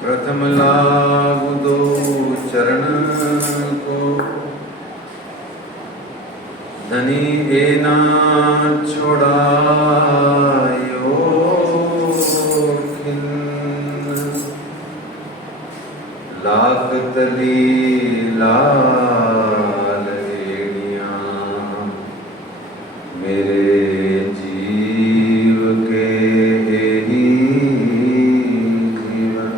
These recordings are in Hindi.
प्रथम लाभ दो चरण को, धनी ए ना छोड़ायो खिन, लाख तली लाल एड़ियां मेरे जीव के ही जीवन।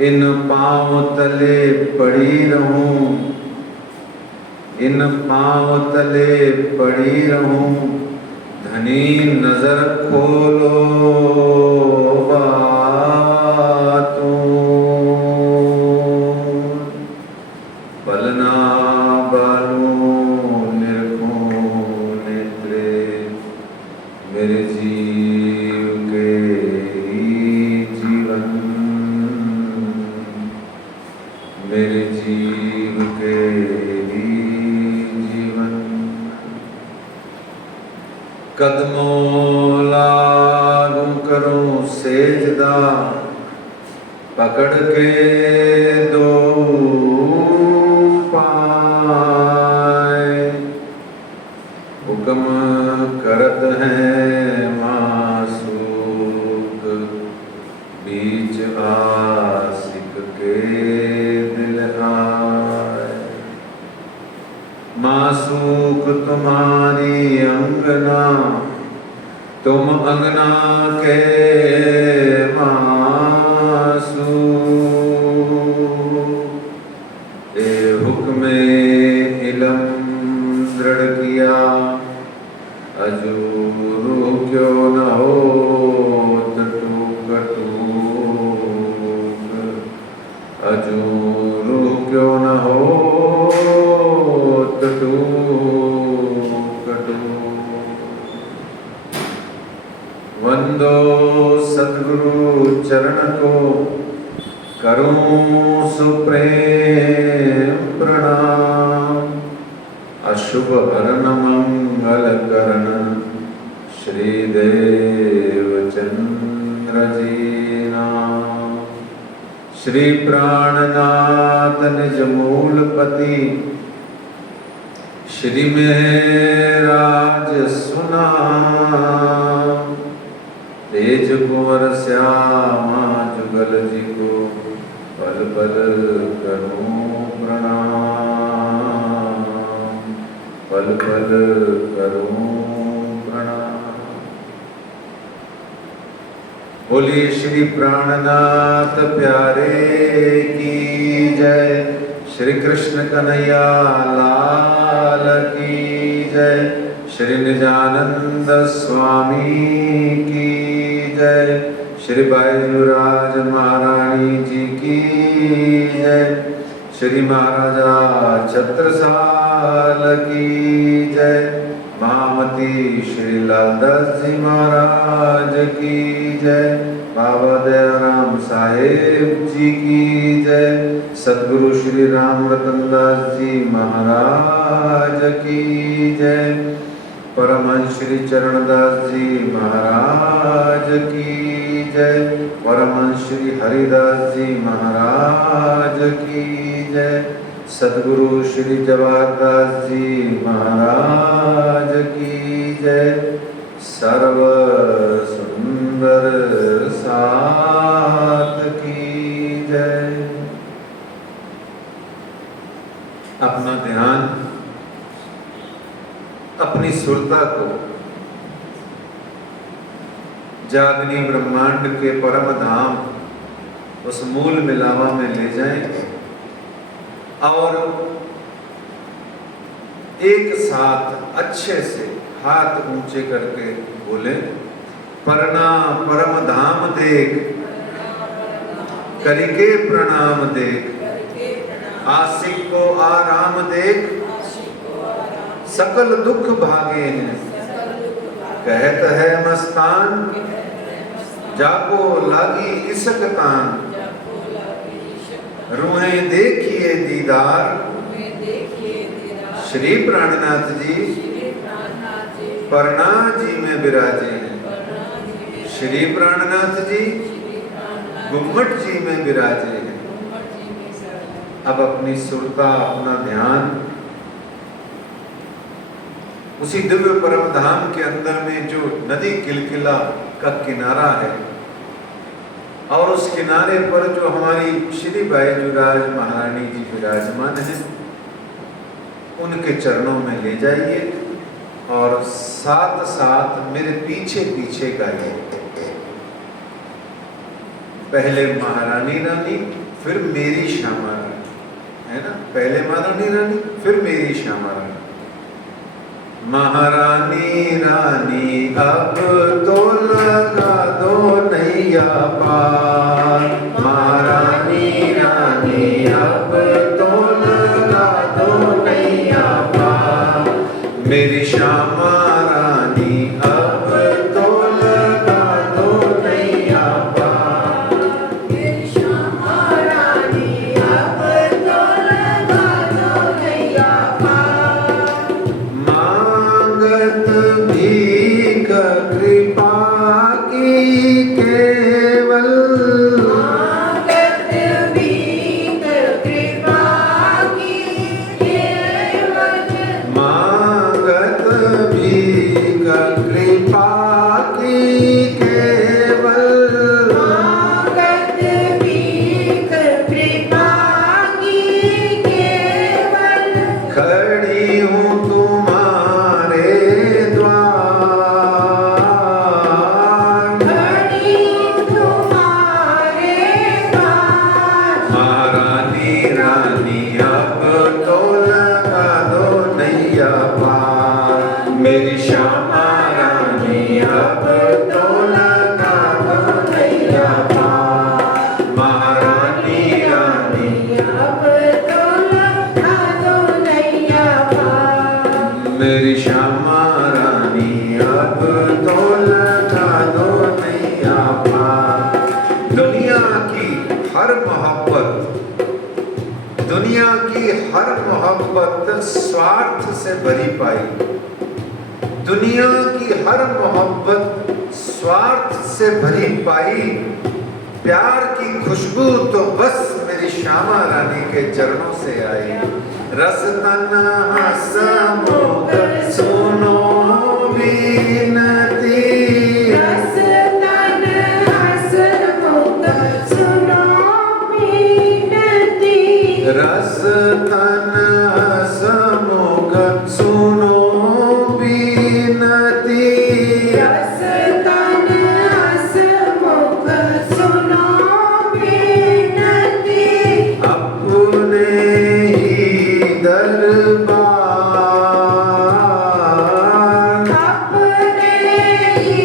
इन पांव तले पड़ी रहूं, इन पांव तले पड़ी रहूं, धनी नजर खोलो बातों, बलना बालों निरखों नेत्रे मेरे जीव के ही जीवन, मेरे जीव के ही जीवन। कदमों लागू करूं सेजदा, पकड़ के दो पाए, हुक्म करत हैं मासूक बीच आशिक के दिल आए। मासूक तुम्हारी अंगना, तुम अंगना के मासूक। ए हुक्मे इलम दृढ़ किया, अजूरू क्यों न हो टूक टूक, अजूरू क्यों न हो टूक टूक। वंदो सद्गुरु चरण को, करूं सुप्रेम प्रणाम। अशुभ हरण मंगल करण श्री देवचंद्र जी नाम। श्री प्राणनाथ निज मूलपति, श्री महराज सुनाम। तेज कुंवर श्यामा जुगल जी को, पल पल करूं प्रणाम, पल पल करूं प्रणाम। बोलिए श्री प्राणनाथ प्यारे की जय, श्री कृष्ण कन्हैया लाल की जय, श्री निजानंद स्वामी की जय, श्री बैजूराज महारानी जी की जय, श्री महाराजा छत्रसाल की जय, महामती श्री लालदास जी महाराज की जय, बाबा दयाराम साहेब जी की जय, सद्गुरु श्री राम रतन दास जी महाराज की जय, परमहंस श्री चरणदास जी महाराज की जय, परमहंस श्री हरिदास जी महाराज की जय, सद्गुरु श्री जवाहरदास जी महाराज की जय, सर्व सुंदर साथ की जय। अपना ध्यान अपनी सुरता को जागनी ब्रह्मांड के परम धाम उस मूल मिलावा में ले जाएं और एक साथ अच्छे से हाथ ऊंचे करके बोले, प्रणाम परम धाम देख, करिके प्रणाम देख, आशिक को आराम देख, सकल दुख भागे हैं, कहत है मस्तान, जाको लागी इसक तान, रूहें देखिए दीदार, श्री प्राणनाथ जी परना जी में विराजे हैं। श्री प्राणनाथ जी गुम्मट जी में विराजे हैं। अब अपनी सुरता, अपना ध्यान उसी दिव्य परम धाम के अंदर में जो नदी किलकिला का किनारा है और उस किनारे पर जो हमारी श्री बैजूराज महारानी जी विराजमान हैं, उनके चरणों में ले जाइए और साथ साथ मेरे पीछे पीछे गाइए। पहले महारानी रानी, फिर मेरी श्यामा रानी, है ना? पहले महारानी रानी, फिर मेरी श्यामा रानी। महारानी रानी अब तो लगा दो नैया पार, महारानी रानी अब तो लगा दो नैया पार, मेरी श्यामा रानी अब तो लगा दो नैया पार, मेरी श्यामा रानी अब तो लगा दो नैया पार। मांगत भीख कृपा की केवल, मांगत भीख कृपा की केवल, मांगत भीख कृपा की केवल, मांगत भीख कृपा की केवल, खड़ी हूँ तुम्हारे द्वार, खड़ी तुम्हारे द्वार। महारानी रानी अब तो लगा दो नैया पार, मेरी श्यामा रानी अब तो लगा दो नैया पार, महारानी रानी अब तो लगा दो नैया पार। मेरी श्यामा रानी अब तो लगा दो नैया पार। दुनिया की हर मोहब्बत, दुनिया की हर मोहब्बत स्वार्थ से भरी पाई, दुनिया की हर मोहब्बत स्वार्थ से भरी पाई। प्यार की खुशबू तो बस मेरी श्यामा रानी के चरणों से आई। रस तन हस मुख सुनो विनती, रस तन हस मुख सुनो विनती, रस तन हस मुख सुनो विनती, रस तन हस मुख सुनो विनती। अपने ही दरबार, अपने ही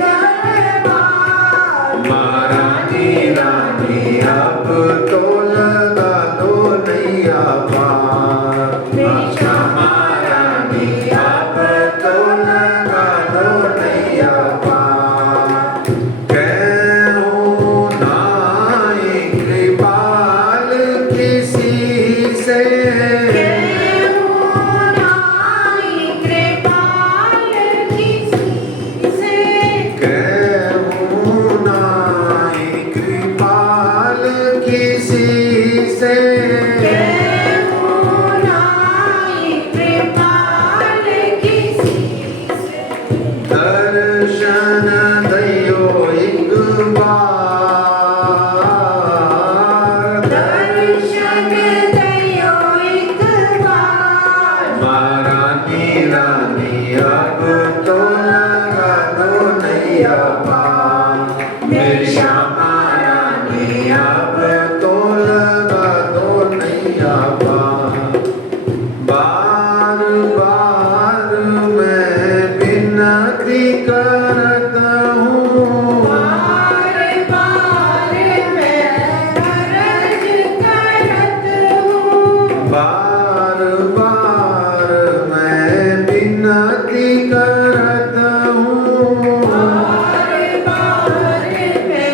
दरबार, महारानी रानी अब तो लगा दो नैया पार, मेरी श्यामा रानी अब तो लगा दो नैया पार। कहूँ नाई कृपाल किसी से, नाई कृपाल किसी से, कहूँ नाई कृपाल किसी से, नाई कृपाल किसी से। दर्शन दयो एक बार, दर्शन दयो एक बार, महारानी रानी अब तो लगा दो नैया पार, मेरी श्यामा रानी अब तो लगा दो नैया पार। बार बार मैं विनती करता हूँ, बार बार मैं अर्ज करत हूँ, बार बार मैं विनती करता हूँ, बार बार मैं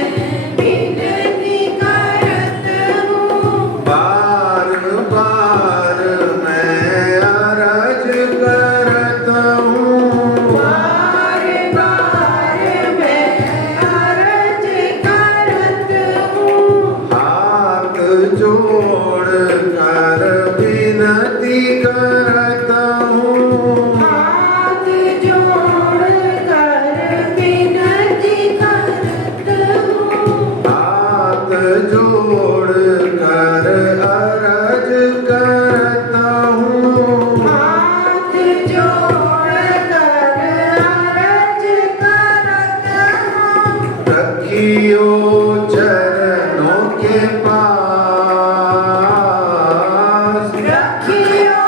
रखियो चरणों के पास, रखियो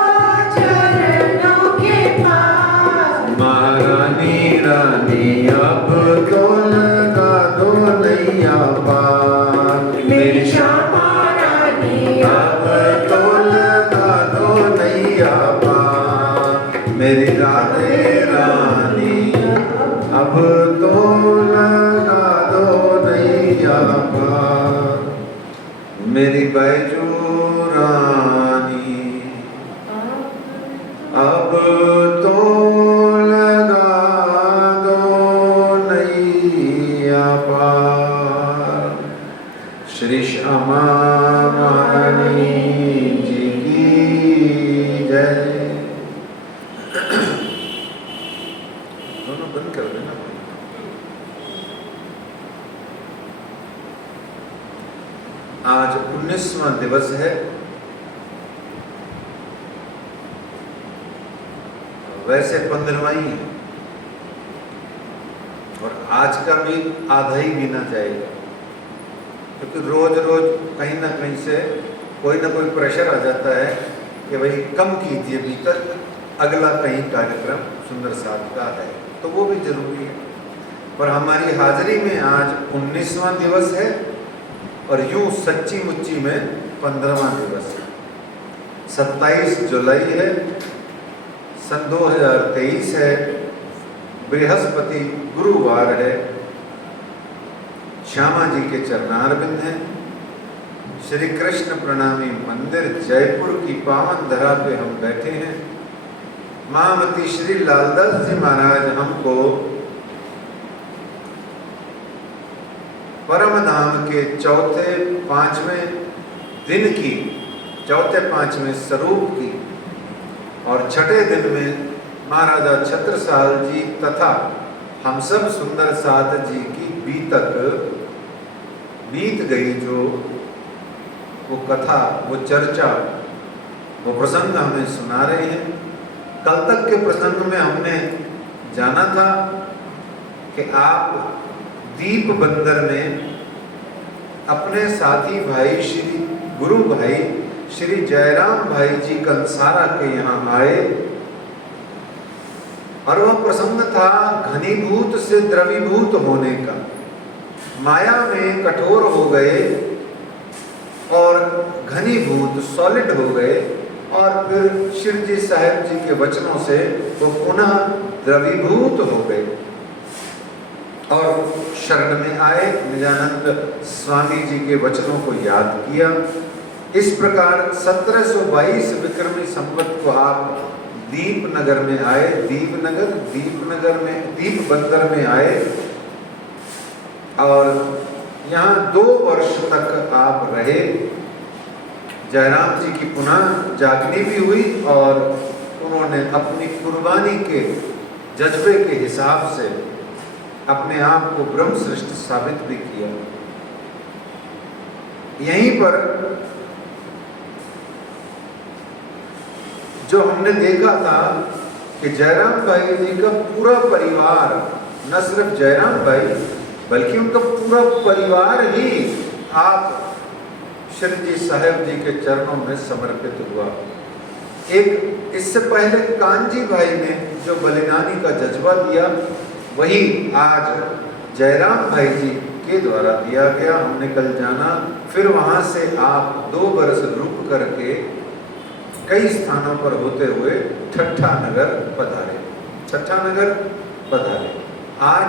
चरणों के पास। महारानी रानी अब तो लगा दो नैया पार, मेरी श्यामा रानी अब तो लगा दो नैया पार, मेरी राधे रानी अब तो लगा दो नैया पार, मेरी बैजू रानी अब तो लगा दो नैया पार। श्री श्यामा महारानी जी की जय। दोनों बंद कर देना। आज 19वां दिवस है। वैसे 15वां ही है और आज का भी आधा ही गिना जाएगा, क्योंकि रोज रोज कहीं ना कहीं से कोई ना कोई प्रेशर आ जाता है कि भाई कम कीजिए भीतर, अगला कहीं कार्यक्रम सुंदर साथ का है, तो वो भी जरूरी है। पर हमारी हाजिरी में आज 19वां दिवस है और यूं सच्ची मुच्ची में 15वां दिवस है। 27 जुलाई है, सन 2023 है, बृहस्पति गुरुवार है, श्यामा जी के चरणारविंद हैं। श्री कृष्ण प्रणामी मंदिर जयपुर की पावन धरा पे हम बैठे हैं। महामती श्री लालदास जी महाराज हमको परम धाम के चौथे पांचवें स्वरूप की और छठे दिन में महाराजा छत्रसाल जी तथा हम सब सुंदर साथ जी की बीत गई जो वो कथा, वो चर्चा, वो प्रसंग हमें सुना रहे हैं। कल तक के प्रसंग में हमने जाना था कि आप दीप बंदर में अपने साथी भाई श्री गुरु भाई श्री जयराम भाई जी कंसारा के यहाँ आए और वह प्रसंग था घनीभूत से द्रवीभूत होने का। माया में कठोर हो गए और घनीभूत सॉलिड हो गए और फिर शिव जी साहेब जी के वचनों से वो पुनः द्रवीभूत हो गए और शरण में आए, निजानंद स्वामी जी के वचनों को याद किया। इस प्रकार 1722 विक्रमी संवत को आप दीपनगर में आए, दीप बंदर में आए और यहाँ 2 वर्ष तक आप रहे। जयराम जी की पुनः जागनी भी हुई और उन्होंने अपनी कुर्बानी के जज्बे के हिसाब से अपने आप को ब्रह्म श्रेष्ठ साबित भी किया। यहीं पर जो हमने देखा था कि जयराम भाई जी का पूरा परिवार, न सिर्फ जयराम भाई बल्कि उनका पूरा परिवार ही आप श्री जी साहेब जी के चरणों में समर्पित हुआ। एक इससे पहले कांजी भाई ने जो बलिदानी का जज्बा दिया, वही आज जयराम भाई जी के द्वारा दिया गया। हमने कल जाना, फिर वहां से आप 2 बरस रुक करके कई स्थानों पर होते हुए ठट्ठा नगर पधारे। आज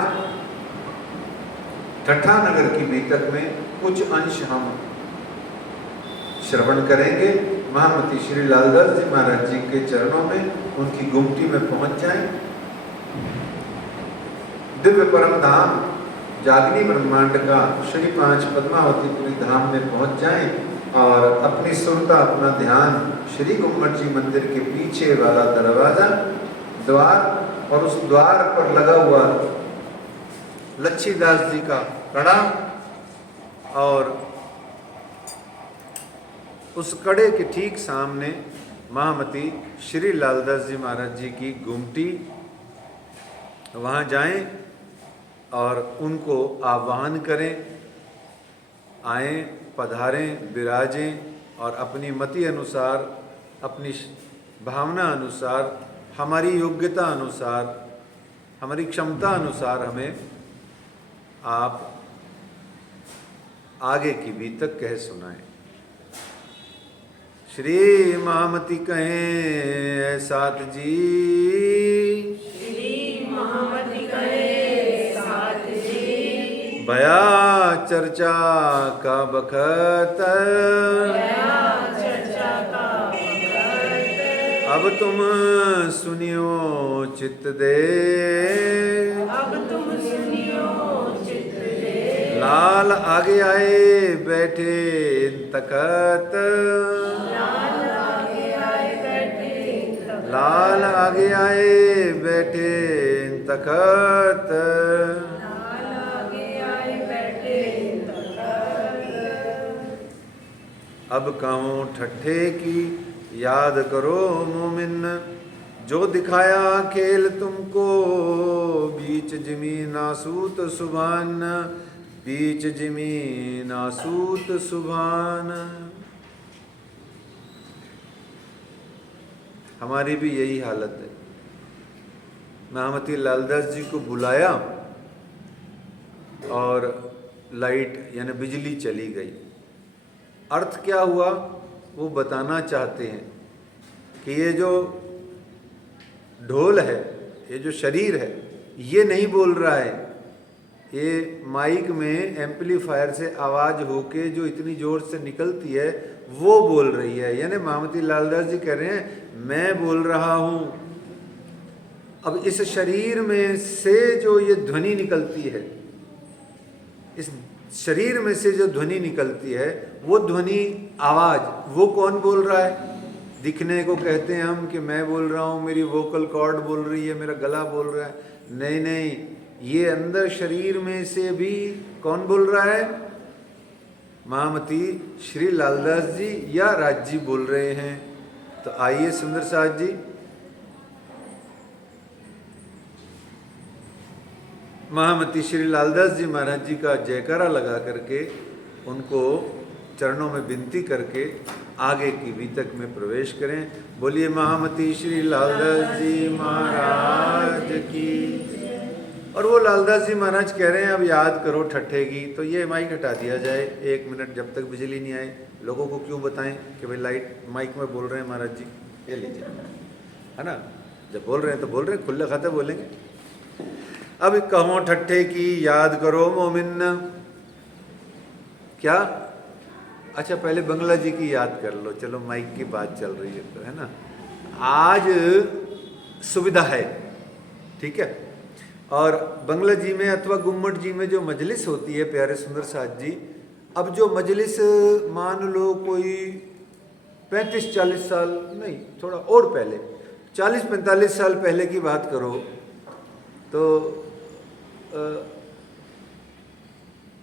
ठट्ठा नगर की बीतक में कुछ अंश हम श्रवण करेंगे। महामती श्री लालदास जी महाराज जी के चरणों में, उनकी गुमटी में पहुंच जाएं, दिव्य परम धाम जागनी ब्रह्मांड का श्री 5 पद्मावतीपुरी धाम में पहुंच जाएं और अपनी सुरता, अपना ध्यान श्री गुम्मट जी मंदिर के पीछे वाला दरवाजा, द्वार और उस द्वार पर लगा हुआ लच्छीदास जी का कड़ा और उस कड़े के ठीक सामने महामती श्री लालदास जी महाराज जी की गुमटी, वहाँ जाएं और उनको आह्वान करें, आएं, पधारें, विराजें और अपनी मति अनुसार, अपनी भावना अनुसार, हमारी योग्यता अनुसार, हमारी क्षमता अनुसार हमें आप आगे की बीतक कह सुनाएं। श्री महामती कहें साथ जी, श्री महामती कहे साथ जी, भया चर्चा का बखत, दया चर्चा का वक्त, अब तुम सुनियो चित्त दे, अब तुम सुनियो चित्त दे, लाल आगे आए बैठे तखत, लाल आगे आए बैठे तब, लाल आगे आए बैठे तखत, लाल आगे आए बैठे तब, अब कहूँ ठट्ठे की याद करो मोमिन, जो दिखाया खेल तुमको बीच जमीन आसूत सुभान, बीच जमीन आसूत सुभान। हमारी भी यही हालत है। महामती लालदास जी को बुलाया और लाइट यानी बिजली चली गई। अर्थ क्या हुआ वो बताना चाहते हैं कि ये जो ढोल है, ये जो शरीर है, ये नहीं बोल रहा है, ये माइक में एम्पलीफायर से आवाज़ होके जो इतनी ज़ोर से निकलती है वो बोल रही है। यानी महामती लालदास जी कह रहे हैं मैं बोल रहा हूँ। अब इस शरीर में से जो ये ध्वनि निकलती है, इस शरीर में से जो ध्वनि निकलती है वो ध्वनि आवाज़, वो कौन बोल रहा है? दिखने को कहते हैं हम कि मैं बोल रहा हूँ, मेरी वोकल कॉर्ड बोल रही है, मेरा गला बोल रहा है। नहीं नहीं, ये अंदर शरीर में से भी कौन बोल रहा है? महामती श्री लालदास जी या राज जी बोल रहे हैं। तो आइए सुंदर साथ जी, महामती श्री लालदास जी महाराज जी का जयकारा लगा करके उनको चरणों में विनती करके आगे की बीतक में प्रवेश करें। बोलिए महामती श्री लालदास जी महाराज की। और वो लालदास जी महाराज कह रहे हैं अब याद करो ठट्ठे की, तो ये माइक हटा दिया जाए 1 मिनट, जब तक बिजली नहीं आए। लोगों को क्यों बताएं कि भाई लाइट माइक में बोल रहे हैं महाराज जी, ये लीजिए, है ना। जब बोल रहे हैं तो बोल रहे हैं, खुले खाते बोलेंगे। अब कहो ठट्ठे की याद करो मोमिन, क्या? अच्छा पहले बंगला जी की याद कर लो, चलो माइक की बात चल रही है तो, है ना। आज सुविधा है, ठीक है। और बंगला जी में अथवा गुम्मट जी में जो मजलिस होती है प्यारे सुंदर साथ जी, अब जो मजलिस मान लो कोई 35-40 साल नहीं, थोड़ा और पहले 40-45 साल पहले की बात करो तो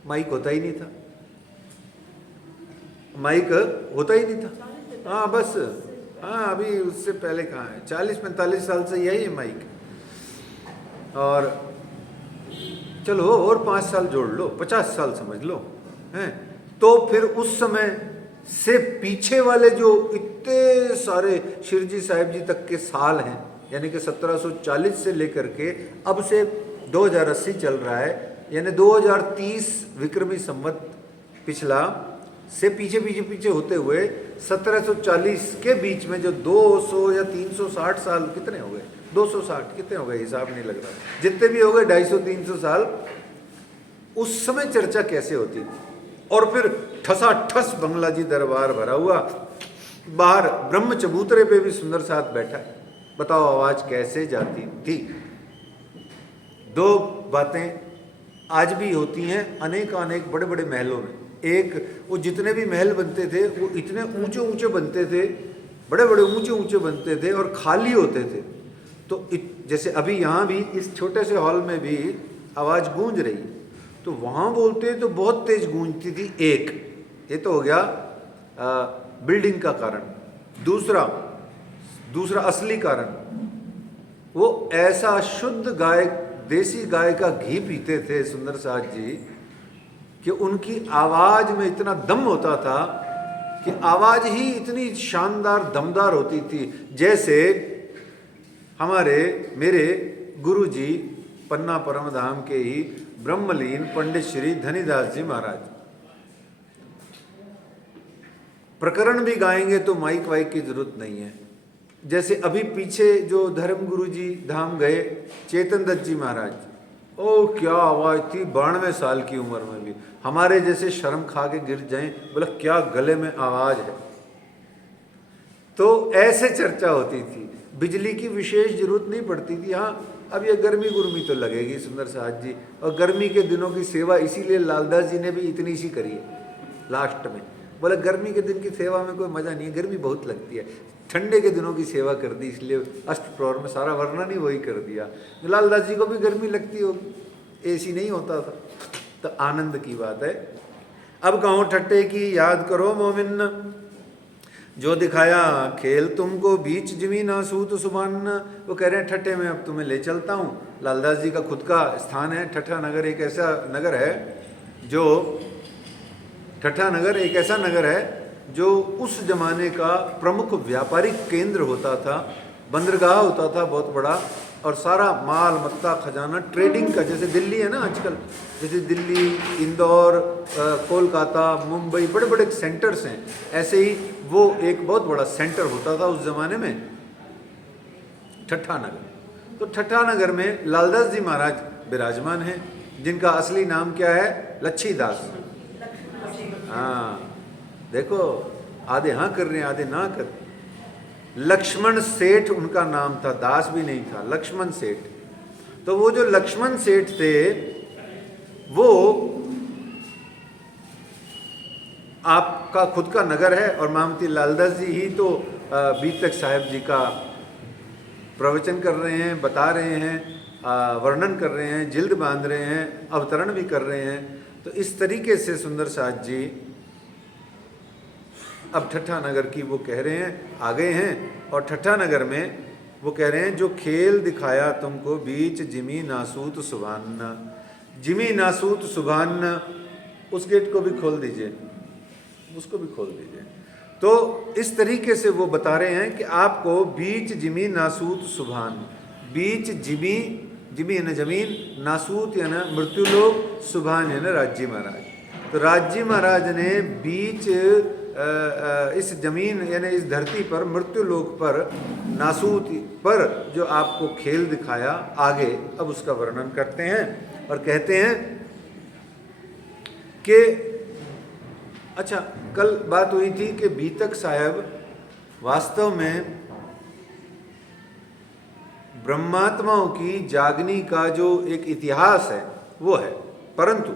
माइक होता ही नहीं था, माइक होता ही नहीं था। हाँ बस, हाँ अभी उससे पहले कहाँ है, 40-45 साल से यही है माइक। और चलो और 5 साल जोड़ लो, 50 साल समझ लो, हैं। तो फिर उस समय से पीछे वाले जो इतने सारे शिरजी साहिब जी तक के साल हैं, यानी कि 1740 से लेकर के अब से 2080 चल रहा है, यानी 2030 विक्रमी संवत पिछला से पीछे पीछे पीछे होते हुए 1740 के बीच में जो 200 या 360 साल, कितने हो गए, 260 कितने हो गए, हिसाब नहीं लग रहा, जितने भी हो गए 250-300 साल, उस समय चर्चा कैसे होती थी। और फिर ठसाठस बंगला जी दरबार भरा हुआ, बाहर ब्रह्म चबूतरे पे भी सुंदर साथ बैठा है, बताओ आवाज कैसे जाती थी। 2 बातें आज भी होती हैं अनेक अनेक बड़े बड़े महलों में। एक, वो जितने भी महल बनते थे वो इतने ऊंचे ऊंचे बनते थे, बड़े बड़े ऊंचे ऊंचे बनते थे और खाली होते थे। तो जैसे अभी यहाँ भी इस छोटे से हॉल में भी आवाज़ गूंज रही, तो वहाँ बोलते तो बहुत तेज गूंजती थी। एक ये तो हो गया बिल्डिंग का कारण। दूसरा असली कारण, वो ऐसा शुद्ध देसी गाय का घी पीते थे सुंदर साज जी कि उनकी आवाज में इतना दम होता था कि आवाज ही इतनी शानदार दमदार होती थी, जैसे हमारे मेरे गुरुजी पन्ना परम धाम के ही ब्रह्मलीन पंडित श्री धनीदास जी महाराज प्रकरण भी गाएंगे तो माइक वाइक की जरूरत नहीं है। जैसे अभी पीछे जो धर्म गुरु जी धाम गए चेतन दत्त जी महाराज, ओ क्या आवाज थी, 92 साल की उम्र में भी हमारे जैसे शर्म खा के गिर जाएं, बोला क्या गले में आवाज है। तो ऐसे चर्चा होती थी, बिजली की विशेष जरूरत नहीं पड़ती थी। हाँ अब ये गर्मी गुर्मी तो लगेगी सुंदर साहब जी, और गर्मी के दिनों की सेवा इसीलिए लालदास जी ने भी इतनी सी करी है लास्ट में। बोले गर्मी के दिन की सेवा में कोई मजा नहीं है, गर्मी बहुत लगती है, ठंडे के दिनों की सेवा कर दी, इसलिए अष्ट प्रहर में सारा वर्णन ही वही कर दिया। लालदास जी को भी गर्मी लगती होगी, एसी नहीं होता था, तो आनंद की बात है। अब गाँव ठट्टे की याद करो मोमिन, जो दिखाया खेल तुमको बीच जमीन आसूत सुबान। वो कह रहे हैं ठट्टे में अब तुम्हें ले चलता हूँ। लालदास जी का खुद का स्थान है ठट्ठा नगर, एक ऐसा नगर है जो ठट्ठा नगर एक ऐसा नगर है जो उस जमाने का प्रमुख व्यापारिक केंद्र होता था, बंदरगाह होता था बहुत बड़ा, और सारा माल मत्ता खजाना ट्रेडिंग का, जैसे दिल्ली है ना आजकल, जैसे दिल्ली, इंदौर, कोलकाता, मुंबई बड़े बड़े सेंटर्स हैं, ऐसे ही वो एक बहुत बड़ा सेंटर होता था उस जमाने में ठट्ठा नगर। तो ठट्ठा नगर में लालदास जी महाराज विराजमान हैं, जिनका असली नाम क्या है, लच्छीदास। हाँ देखो, आधे हाँ कर रहे हैं आधे ना कर। लक्ष्मण सेठ उनका नाम था, दास भी नहीं था, लक्ष्मण सेठ। तो वो जो लक्ष्मण सेठ थे वो आपका खुद का नगर है, और महामती लालदास जी ही तो बीतक साहब जी का प्रवचन कर रहे हैं, बता रहे हैं, वर्णन कर रहे हैं, जिल्द बांध रहे हैं, अवतरण भी कर रहे हैं। तो इस तरीके से सुंदर साज जी अब ठट्ठा नगर की वो कह रहे हैं, आ गए हैं, और ठट्ठा नगर में वो कह रहे हैं जो खेल दिखाया तुमको बीच जिमी नासूत सुभान। जिमी नासूत सुभान, उस गेट को भी खोल दीजिए, उसको भी खोल दीजिए। तो इस तरीके से वो बता रहे हैं कि आपको बीच जिमी नासूत सुभान, बीच जिमी, जिमी यानी जमीन, नासूत यानी मृत्युलोक, सुभान यानी राज्य महाराज। तो राज्य महाराज ने बीच इस जमीन यानी इस धरती पर, मृत्युलोक पर, नासूत पर जो आपको खेल दिखाया, आगे अब उसका वर्णन करते हैं और कहते हैं कि अच्छा, कल बात हुई थी कि बीतक साहब वास्तव में ब्रह्मात्माओं की जागनी का जो एक इतिहास है वो है, परंतु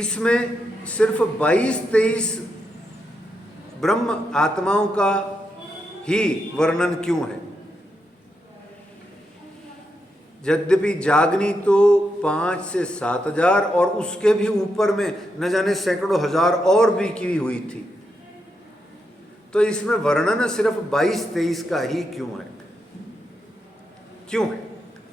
इसमें सिर्फ 22-23 ब्रह्म आत्माओं का ही वर्णन क्यों है, यद्यपि जागनी तो 5 से 7 हजार और उसके भी ऊपर में न जाने सैकड़ों हजार और भी की हुई थी। तो इसमें वर्णन सिर्फ 22-23 का ही क्यों है, क्यों है?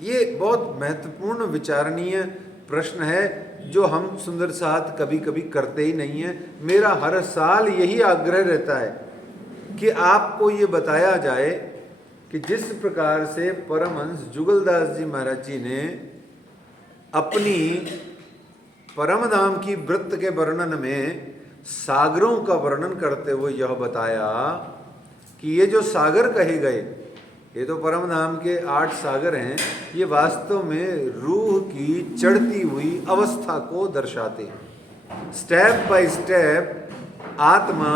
ये बहुत महत्वपूर्ण विचारणीय प्रश्न है जो हम सुंदर साथ कभी कभी करते ही नहीं है। मेरा हर साल यही आग्रह रहता है कि आपको ये बताया जाए कि जिस प्रकार से परमहंस जुगलदास जी महाराज जी ने अपनी परमधाम की वृत्त के वर्णन में सागरों का वर्णन करते हुए यह बताया कि ये जो सागर कहे गए, ये तो परमधाम के 8 सागर हैं, ये वास्तव में रूह की चढ़ती हुई अवस्था को दर्शाते हैं। स्टेप बाय स्टेप आत्मा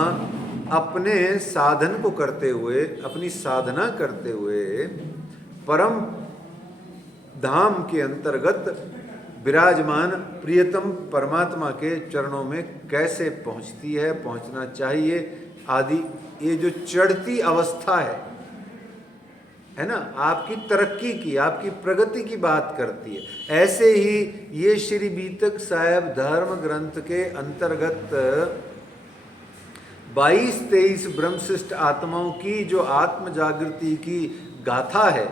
अपने साधन को करते हुए, अपनी साधना करते हुए परम धाम के अंतर्गत विराजमान प्रियतम परमात्मा के चरणों में कैसे पहुंचती है, पहुंचना चाहिए आदि, ये जो चढ़ती अवस्था है ना, आपकी तरक्की की, आपकी प्रगति की बात करती है। ऐसे ही ये श्री बीतक साहब धर्म ग्रंथ के अंतर्गत 22-23 ब्रह्मशिष्ट आत्माओं की जो आत्म जागृति की गाथा है,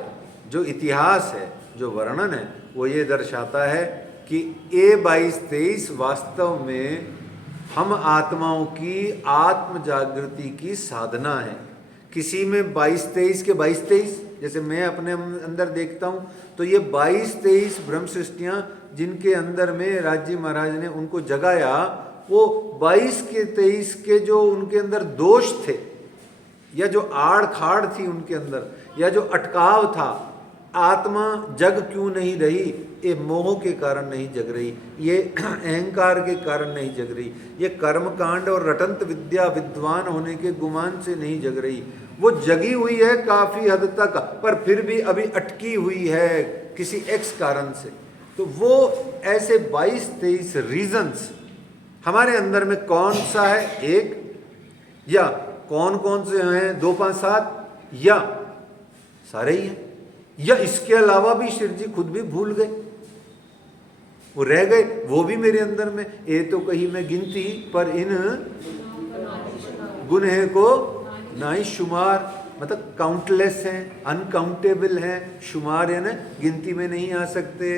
जो इतिहास है, जो वर्णन है वो ये दर्शाता है कि ये 22-23 वास्तव में हम आत्माओं की आत्म जागृति की साधना है। किसी में 22-23 के 22-23, जैसे मैं अपने अंदर देखता हूँ तो ये 22-23 ब्रह्म सृष्टियाँ जिनके अंदर में राज्य महाराज ने उनको जगाया, वो 22 के 23 के जो उनके अंदर दोष थे या जो आड़ खाड़ थी उनके अंदर या जो अटकाव था, आत्मा जग क्यों नहीं रही? ये मोह के कारण नहीं जग रही, ये अहंकार के कारण नहीं जग रही, ये कर्मकांड और रटंत विद्या विद्वान होने के गुमान से नहीं जग रही। वो जगी हुई है काफी हद तक, पर फिर भी अभी अटकी हुई है किसी एक्स कारण से। तो वो ऐसे 22-23 रीजंस हमारे अंदर में कौन सा है? एक, या कौन कौन से हैं? 2, 5, 7, या सारे ही हैं, या इसके अलावा भी शिव जी खुद भी भूल गए, वो रह गए, वो भी मेरे अंदर में। ये तो कही मैं गिनती, पर इन गुन्हे को नाई शुमार, मतलब काउंटलेस हैं, अनकाउंटेबल हैं, शुमार यानी गिनती में नहीं आ सकते,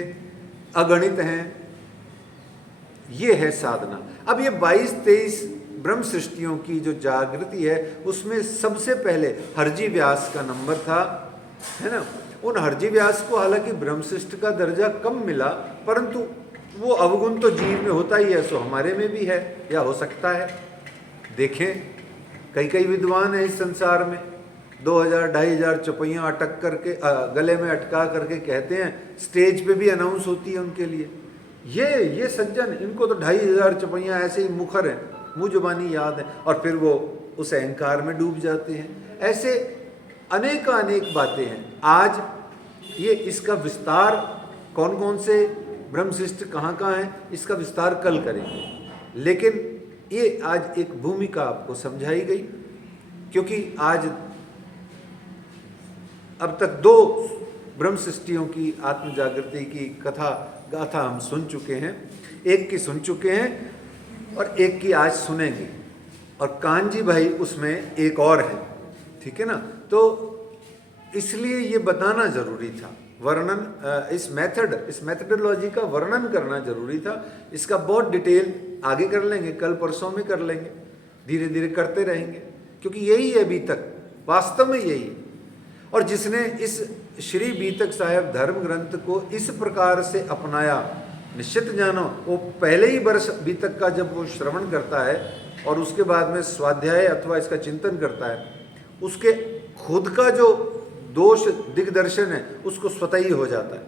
अगणित हैं। ये है साधना। अब ये 22-23 ब्रह्म सृष्टियों की जो जागृति है, उसमें सबसे पहले हरजी व्यास का नंबर था, है ना। उन हरजी व्यास को हालांकि ब्रह्मशिष्ट का दर्जा कम मिला, परंतु वो अवगुण तो जीव में होता ही है, सो हमारे में भी है या हो सकता है। देखें, कई विद्वान हैं इस संसार में, 2000-2500 चौपैयाँ अटक करके गले में अटका करके कहते हैं, स्टेज पे भी अनाउंस होती है उनके लिए। ये सज्जन, इनको तो 2500 चौपैयाँ ऐसे ही मुखर हैं, मुँह जुबानी याद है, और फिर वो उस अहंकार में डूब जाते हैं। ऐसे अनेक बातें हैं। आज ये इसका विस्तार कौन कौन से ब्रह्मशिष्ट कहाँ है, इसका विस्तार कल करेंगे, लेकिन ये आज एक भूमिका आपको समझाई गई, क्योंकि आज अब तक 2 ब्रह्म सृष्टियों की आत्म जागृति की कथा गाथा हम सुन चुके हैं। एक की सुन चुके हैं और एक की आज सुनेंगे, और कांजी भाई उसमें एक और है, ठीक है ना। तो इसलिए ये बताना जरूरी था, वर्णन, इस मेथडोलॉजी का वर्णन करना जरूरी था। इसका बहुत डिटेल आगे कर लेंगे, कल परसों में कर लेंगे, धीरे धीरे करते रहेंगे, क्योंकि यही है बीतक, वास्तव में यही है। और जिसने इस श्री बीतक साहेब धर्म ग्रंथ को इस प्रकार से अपनाया, निश्चित जानो, वो पहले ही वर्ष बीतक का जब वो श्रवण करता है और उसके बाद में स्वाध्याय अथवा इसका चिंतन करता है, उसके खुद का जो दोष दिग्दर्शन है उसको स्वतः ही हो जाता है,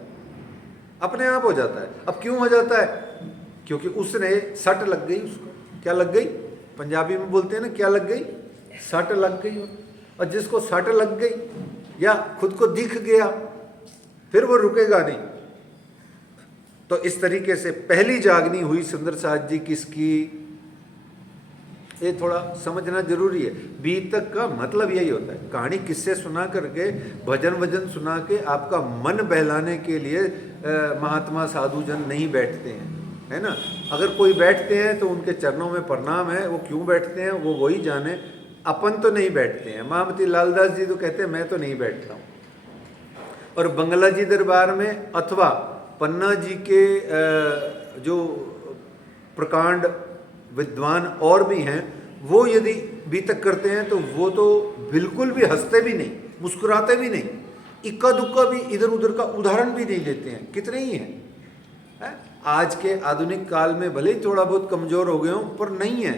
अपने आप हो जाता है। अब क्यों हो जाता है? क्योंकि उसने सट लग गई, उसको क्या लग गई, पंजाबी में बोलते हैं ना, क्या लग गई, सट लग गई। और जिसको सट लग गई या खुद को दिख गया, फिर वो रुकेगा नहीं। तो इस तरीके से पहली जागनी हुई सुंदर साथ जी किसकी, ये थोड़ा समझना जरूरी है। बीतक का मतलब यही होता है, कहानी किस्से सुना करके, भजन वजन सुना के आपका मन बहलाने के लिए महात्मा साधु जन नहीं बैठते हैं, है ना। अगर कोई बैठते हैं तो उनके चरणों में प्रणाम है, वो क्यों बैठते हैं वो वही जाने, अपन तो नहीं बैठते हैं। महामती लालदास जी तो कहते हैं मैं तो नहीं बैठता हूँ। और बंगला जी दरबार में अथवा पन्ना जी के जो प्रकांड विद्वान और भी हैं, वो यदि बीतक करते हैं तो वो तो बिल्कुल भी हंसते भी नहीं, मुस्कुराते भी नहीं, इक्का दुक्का भी इधर उधर का उदाहरण भी नहीं देते हैं। कितने ही हैं है? आज के आधुनिक काल में भले ही थोड़ा बहुत कमजोर हो गए हों, पर नहीं है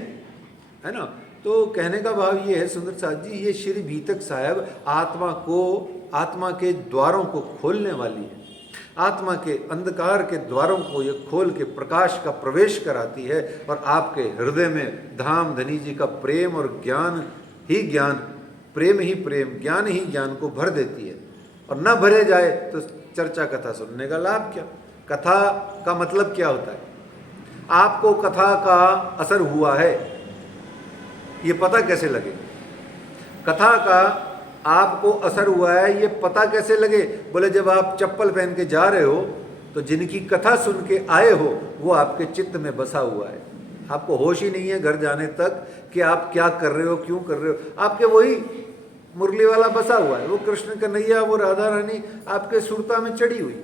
ना। तो कहने का भाव ये है सुंदर साथ जी, ये श्री बीतक साहब आत्मा के द्वारों को खोलने वाली है, आत्मा के अंधकार के द्वारों को ये खोल के प्रकाश का प्रवेश कराती है, और आपके हृदय में धाम धनी जी का प्रेम और ज्ञान ही ज्ञान, प्रेम ही प्रेम, ज्ञान ही ज्ञान को भर देती है। और न भरे जाए तो चर्चा कथा सुनने का लाभ क्या। कथा का मतलब क्या होता है? आपको कथा का असर हुआ है ये पता कैसे लगे? कथा का आपको असर हुआ है ये पता कैसे लगे? बोले जब आप चप्पल पहन के जा रहे हो तो जिनकी कथा सुन के आए हो वो आपके चित्त में बसा हुआ है, आपको होश ही नहीं है घर जाने तक कि आप क्या कर रहे हो, क्यों कर रहे हो। आपके वही मुरली वाला बसा हुआ है, वो कृष्ण कन्हैया, वो राधा रानी आपके सुरता में चढ़ी हुई,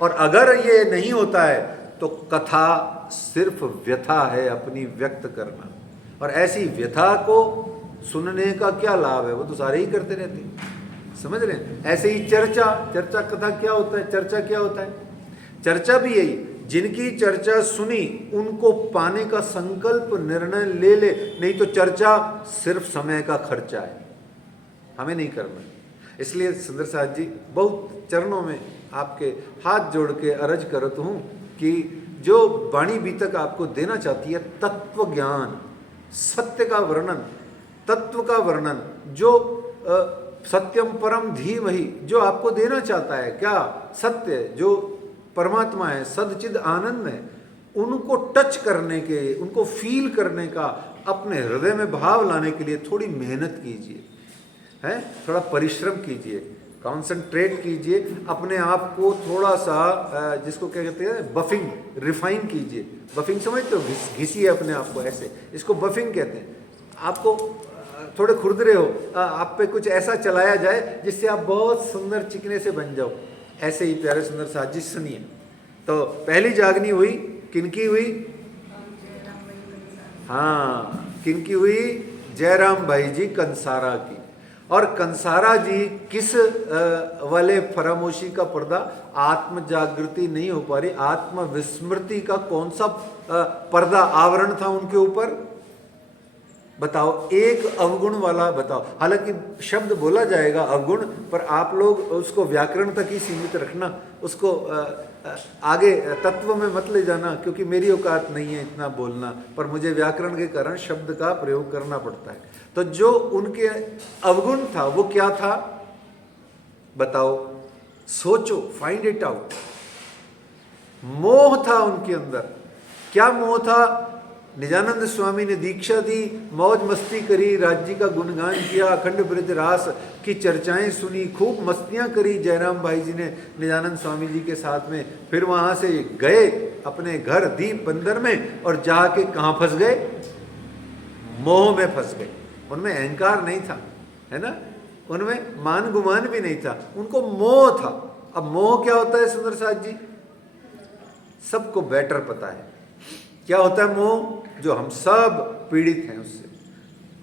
और अगर ये नहीं होता है तो कथा सिर्फ व्यथा है अपनी व्यक्त करना, और ऐसी व्यथा को सुनने का क्या लाभ है, वो तो सारे ही करते रहते हैं, समझ रहे हैं। ऐसे ही चर्चा कथा क्या होता है, चर्चा क्या होता है, चर्चा भी यही, जिनकी चर्चा सुनी उनको पाने का संकल्प निर्णय ले ले, नहीं तो चर्चा सिर्फ समय का खर्चा है, हमें नहीं करना। इसलिए सुंदर साथ जी बहुत चरणों में आपके हाथ जोड़ के अर्ज करत हूँ कि जो वाणी बीतक आपको देना चाहती है, तत्व ज्ञान, सत्य का वर्णन, तत्व का वर्णन, जो सत्यम परम धीमहि जो आपको देना चाहता है, क्या सत्य जो परमात्मा है, सदचिद आनंद है, उनको टच करने के, उनको फील करने का, अपने हृदय में भाव लाने के लिए थोड़ी मेहनत कीजिए, है, थोड़ा परिश्रम कीजिए, कॉन्सेंट्रेट कीजिए, अपने आप को थोड़ा सा जिसको क्या कहते हैं बफिंग, रिफाइन कीजिए। बफिंग समझते हो, घिसिए अपने आप को, ऐसे इसको बफिंग कहते हैं। आपको थोड़े खुरदरे हो, आप पे कुछ ऐसा चलाया जाए जिससे आप बहुत सुंदर चिकने से बन जाओ। ऐसे ही प्यारे सुंदर साथ जी सुनिए। तो पहली जागनी हुई किनकी हुई? हाँ, किनकी हुई? जयराम भाई जी कंसारा की। और कंसारा जी किस वाले फरामोशी का पर्दा? आत्म जागृति नहीं हो पा रही, आत्म विस्मृति का कौन सा पर्दा, आवरण था उनके ऊपर? बताओ, एक अवगुण वाला बताओ। हालांकि शब्द बोला जाएगा अवगुण, पर आप लोग उसको व्याकरण तक ही सीमित रखना, उसको आगे तत्व में मत ले जाना, क्योंकि मेरी औकात नहीं है इतना बोलना, पर मुझे व्याकरण के कारण शब्द का प्रयोग करना पड़ता है। तो जो उनके अवगुण था वो क्या था बताओ, सोचो, फाइंड इट आउट। मोह था उनके अंदर। क्या मोह था? निजानंद स्वामी ने दीक्षा दी, मौज मस्ती करी, राज्य का गुणगान किया, अखंड ब्रज रास की चर्चाएं सुनी, खूब मस्तियां करी जयराम भाई जी ने निजानंद स्वामी जी के साथ में। फिर वहां से गए अपने घर दीप बंदर में, और जाके कहाँ फंस गए? मोह में फंस गए। उनमें अहंकार नहीं था, है ना, उनमें मान गुमान भी नहीं था, उनको मोह था। अब मोह क्या होता है सुंदर साथ जी? सबको बेटर पता है क्या होता है मोह, जो हम सब पीड़ित हैं उससे।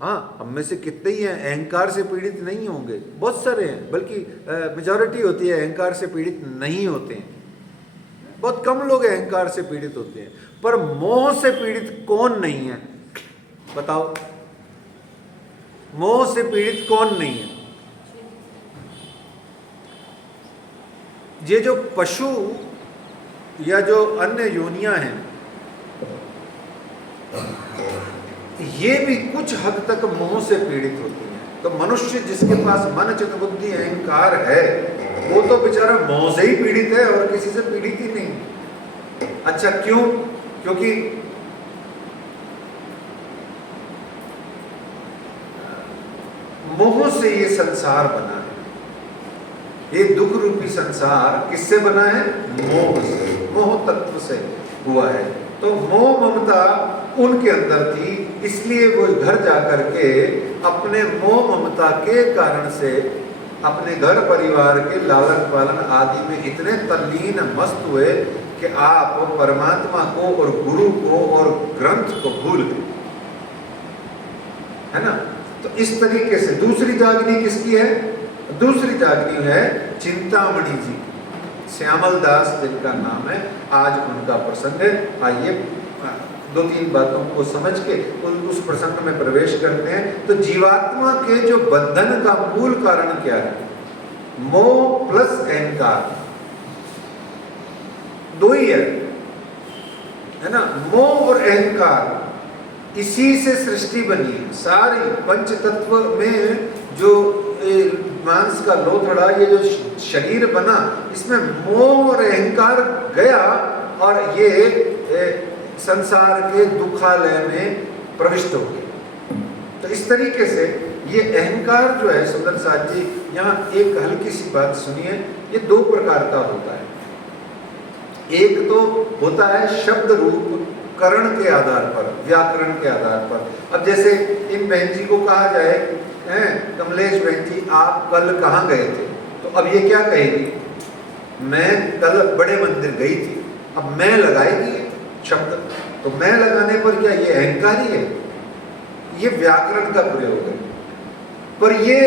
हाँ, हम में से कितने ही हैं अहंकार से पीड़ित नहीं होंगे, बहुत सारे हैं, बल्कि मेजॉरिटी होती है अहंकार से पीड़ित नहीं होते हैं, बहुत कम लोग अहंकार से पीड़ित होते हैं। पर मोह से पीड़ित कौन नहीं है बताओ? मोह से पीड़ित कौन नहीं है? ये जो पशु या जो अन्य योनियां हैं, ये भी कुछ हद तक मोह से पीड़ित होती हैं। तो मनुष्य जिसके पास मन, चित्त, बुद्धि, अहंकार है, वो तो बेचारा मोह से ही पीड़ित है और किसी से पीड़ित ही नहीं। अच्छा, क्यों? क्योंकि मोह से ये संसार बना है। ये दुख रूपी संसार किससे बना है? मोह से, मोह तत्व से हुआ है। तो मोह ममता उनके अंदर थी, इसलिए वो घर जाकर के अपने मोह ममता के कारण से अपने घर परिवार के लालन पालन आदि में इतने तल्लीन मस्त हुए कि आप परमात्मा को और गुरु को और ग्रंथ को भूल गए, है ना। तो इस तरीके से दूसरी जागनी किसकी है? दूसरी जागनी है चिंतामणि जी, श्यामल दास जिनका नाम है। आज उनका प्रसंग है। आइए दो तीन बातों को समझ के उस प्रसंग में प्रवेश करते हैं। तो जीवात्मा के जो बंधन का मूल कारण क्या है? मोह प्लस अहंकार, दो ही है ना। मोह और अहंकार, इसी से सृष्टि बनी है सारी। पंच तत्व में जो मांस का लोथड़ा, ये जो शरीर बना, इसमें मोह और अहंकार गया और ये संसार के दुखालय में प्रविष्ट हो गए। तो इस तरीके से ये अहंकार जो है सुंदर साथ जी, यहाँ एक हल्की सी बात सुनिए, ये दो प्रकार का होता है। एक तो होता है शब्द रूप करण के आधार पर, व्याकरण के आधार पर। अब जैसे इन बहन जी को कहा जाए, कमलेश बहन जी आप कल कहाँ गए थे, तो अब ये क्या कहेगी? मैं कल बड़े मंदिर गई थी, अब मैं लगाएगी शब्द, तो मैं लगाने पर क्या ये अहंकार ही है? ये व्याकरण का प्रयोग है। पर ये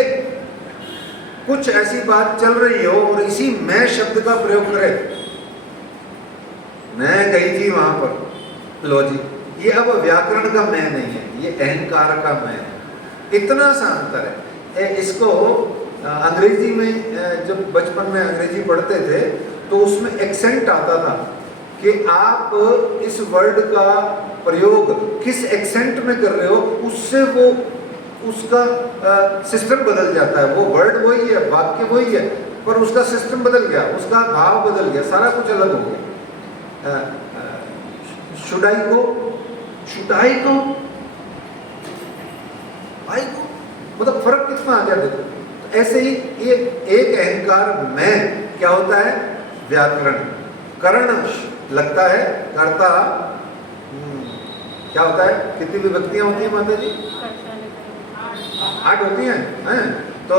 कुछ ऐसी बात चल रही हो और इसी मैं शब्द का प्रयोग करे, मैं गई थी वहां पर, लो जी, ये अब व्याकरण का मैं नहीं है, ये अहंकार का मैं है। इतना सा अंतर है। इसको अंग्रेजी में जब बचपन में अंग्रेजी पढ़ते थे तो उसमें एक्सेंट आता था कि आप इस वर्ड का प्रयोग किस एक्सेंट में कर रहे हो, उससे वो उसका सिस्टम बदल जाता है। वो वर्ड वही है, वाक्य वही है, पर उसका सिस्टम बदल गया, उसका भाव बदल गया, सारा कुछ अलग हो गया। शुडाई को शुडाई को आई को, मतलब फर्क कितना आ गया देखो। ऐसे ही ये एक अहंकार मैं क्या होता है? व्याकरण। करण लगता है, कर्ता क्या होता है? कितनी विभक्तियां होती हैं माता जी? 8 होती हैं। तो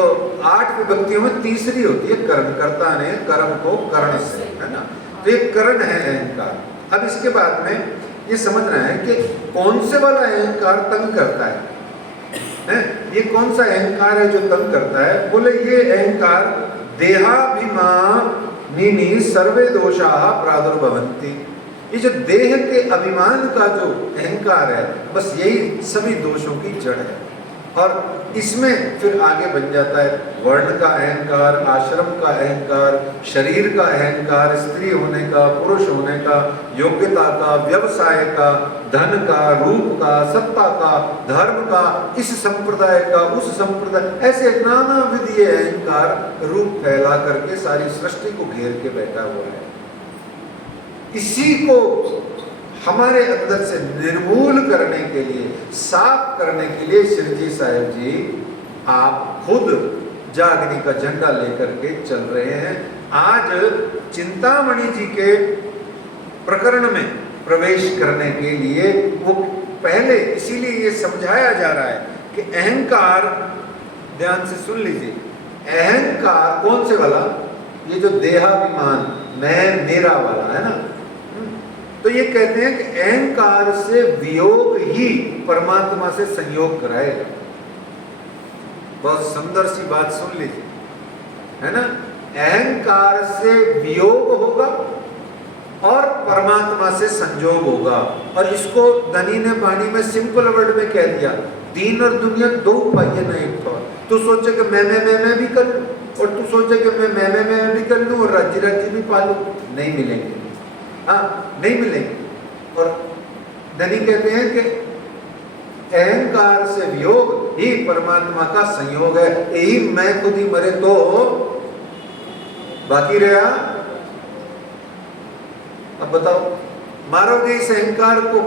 8 विभक्तियों में तीसरी होती है करण। कर्ता ने कर्म को करण से, है ना? तो ये करण है अहंकार। अब इसके बाद में ये समझना है कि कौन से वाला अहंकार तंग करता है? ये कौन सा अहंकार है जो तंग करता है? बोले ये अहंकार देहाभिमानिनी सर्वे दोषाः प्रादुर्भवन्ति। ये जो देह के अभिमान का जो अहंकार है, बस यही सभी दोषों की जड़ है। और इसमें फिर आगे बन जाता है वर्ण का अहंकार, आश्रम का अहंकार, शरीर का अहंकार, स्त्री होने का, पुरुष होने का, योग्यता का, व्यवसाय का, धन का, रूप का, सत्ता का, धर्म का, इस संप्रदाय का, उस संप्रदाय, ऐसे नाना विधि अहंकार रूप फैला करके सारी सृष्टि को घेर के बैठा हुआ है। इसी को हमारे अंदर से निर्मूल करने के लिए, साफ करने के लिए श्री जी साहिब जी आप खुद जागने का झंडा लेकर के चल रहे हैं। आज चिंतामणि जी के प्रकरण में प्रवेश करने के लिए वो पहले इसीलिए ये समझाया जा रहा है कि अहंकार, ध्यान से सुन लीजिए, अहंकार कौन से वाला? ये जो देहाभिमान, मैं मेरा वाला है ना। तो ये कहते हैं कि अहंकार से वियोग ही परमात्मा से संयोग कराएगा। बहुत सुंदर सी बात सुन लीजिए, है ना? अहंकार से वियोग होगा और परमात्मा से संयोग होगा। और इसको धनी ने पानी में सिंपल वर्ड में कह दिया, दीन और दुनिया दो पाइए ना एक ठोर। तू सोचे कि मैं भी कर लूं, और तू सोचे कि मैं भी कर लूं और राज्य भी पालूं, नहीं मिलेंगे। नहीं मिलेंगे। और धनी कहते हैं कि अहंकार से वियोग ही परमात्मा का संयोग है। यही मैं खुद ही मरे तो बाकी रहा। अब बताओ, मारोगे इस अहंकार को,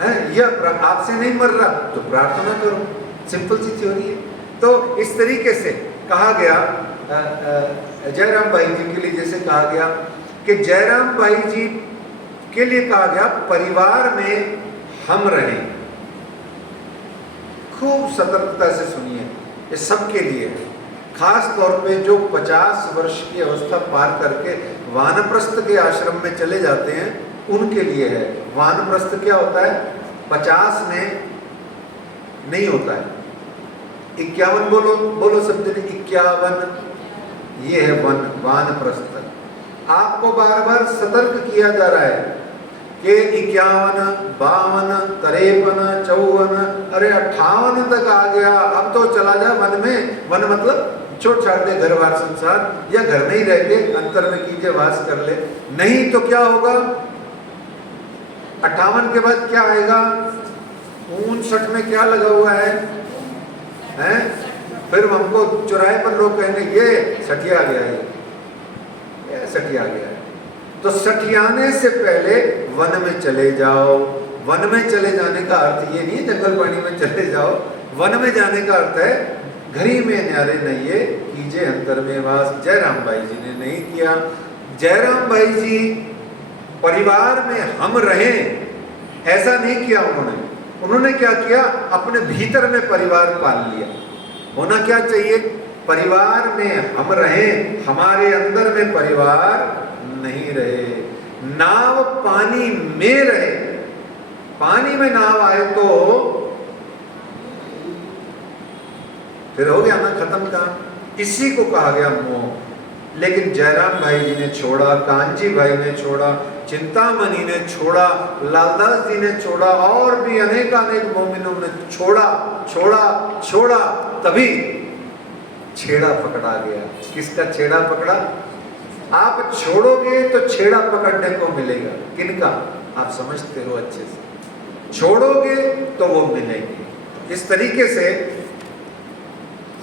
है? या आपसे नहीं मर रहा तो प्रार्थना करो, सिंपल सी थ्योरी है। तो इस तरीके से कहा गया जयराम भाई जी के लिए, जैसे कहा गया कि जयराम भाई जी के लिए कहा गया परिवार में हम रहें। खूब सतर्कता से सुनिए, ये सबके लिए है। खास तौर पे जो 50 वर्ष की अवस्था पार करके वानप्रस्थ के आश्रम में चले जाते हैं, उनके लिए है। वानप्रस्थ क्या होता है? 50 में नहीं होता है, 51 बोलो सब जने, 51 ये है वानप्रस्थ। आपको बार बार सतर्क किया जा रहा है कि 51, 52, 53, 54, अरे 58 तक आ गया, अब तो चला जा वन में। वन मतलब छोड़ छाड़ दे घर बार संसार, या घर में ही रह के अंतर में कीजिए, वास कर ले। नहीं तो क्या होगा? 58 के बाद क्या आएगा? 59 में क्या लगा हुआ है? फिर हमको चौराहे पर लोग कहेंगे ये सठिया गया है, सठिया गया है। तो सठियाने से पहले वन में चले जाओ। वन में चले जाने का अर्थ ये नहीं जंगल पानी में चले जाओ। वन में जाने का अर्थ है घरी में न्यारे नहिए कीजिए अंतर में वास। जयराम भाई जी ने नहीं किया। जयराम भाई जी परिवार में हम रहें ऐसा नहीं किया उन्होंने क्या किया? अपने भीतर में परिवार पाल लिया। होना क्या चाहिए? परिवार में हम रहें, हमारे अंदर में परिवार नहीं रहे। नाव पानी में रहे, पानी में नाव आए तो फिर हो गया ना खत्म काम। इसी को कहा गया मोह। लेकिन जयराम भाई जी ने छोड़ा, कांजी भाई ने छोड़ा, चिंतामणि ने छोड़ा, लालदास जी ने छोड़ा, और भी अनेक मोमिनों ने छोड़ा छोड़ा छोड़ा, तभी छेड़ा पकड़ा गया। किसका छेड़ा पकड़ा? आप छोड़ोगे तो छेड़ा पकड़ने को मिलेगा। किनका? आप समझते हो अच्छे से। छोड़ोगे तो वो मिलेंगे। इस तरीके से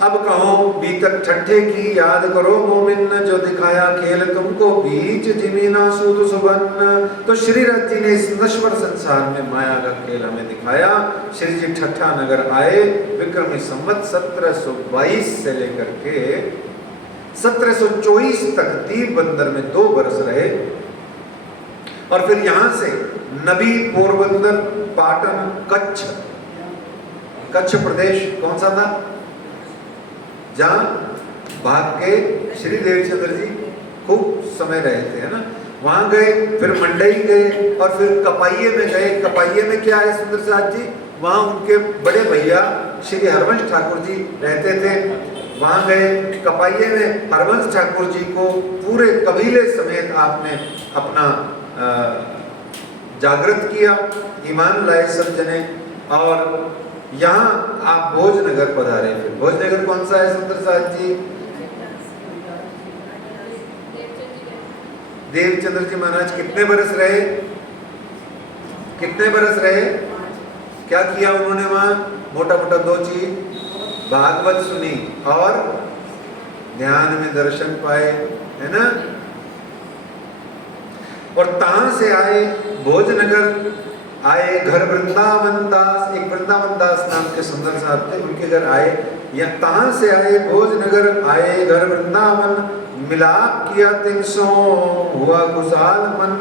अब कहो बीतक ठट्ठे की याद करो मोमिन, जो दिखाया खेल तुमको बीच जिमीना सूद सुबन। तो श्री रथ जी ने इस नश्वर संसार में माया का खेल हमें दिखाया। श्री जी ठट्ठा नगर आए, विक्रमी संवत 1722 से लेकर के 1724 तक दीप बंदर में 2 बरस रहे, और फिर यहां से नबी, पोरबंदर, पाटन, कच्छ प्रदेश कौन सा था जहां भाग के श्री देवचंद्र जी खूब समय रहे थे, है ना। वहां गए, फिर मंडई गए, और फिर कपाइये में गए। कपाइये में क्या है सुंदर साथ जी? वहां उनके बड़े भैया श्री हरवंश ठाकुर जी रहते थे। वहां गए कपाइये में, हरवंश ठाकुर जी को पूरे कबीले समेत आपने अपना जागृत किया, ईमान लाए सब जने। और यहाँ आप भोजनगर पधारे। फिर भोजनगर कौन सा है सुंदर साथ जी? देवचंद्र जी महाराज कितने बरस रहे? कितने बरस रहे? क्या किया उन्होंने वहां? मोटा मोटा 2 चीज, भागवत सुनी और ध्यान में दर्शन पाए, है ना। और तहां से आए भोजनगर, आए घर वृंदावन दास, एक वृंदावन दास नाम के सुंदर साहब थे, उनके घर आए। या तहां से आए भोजनगर, आए घर वृंदावन, मिलाप किया 300 हुआ खुशहाल मन।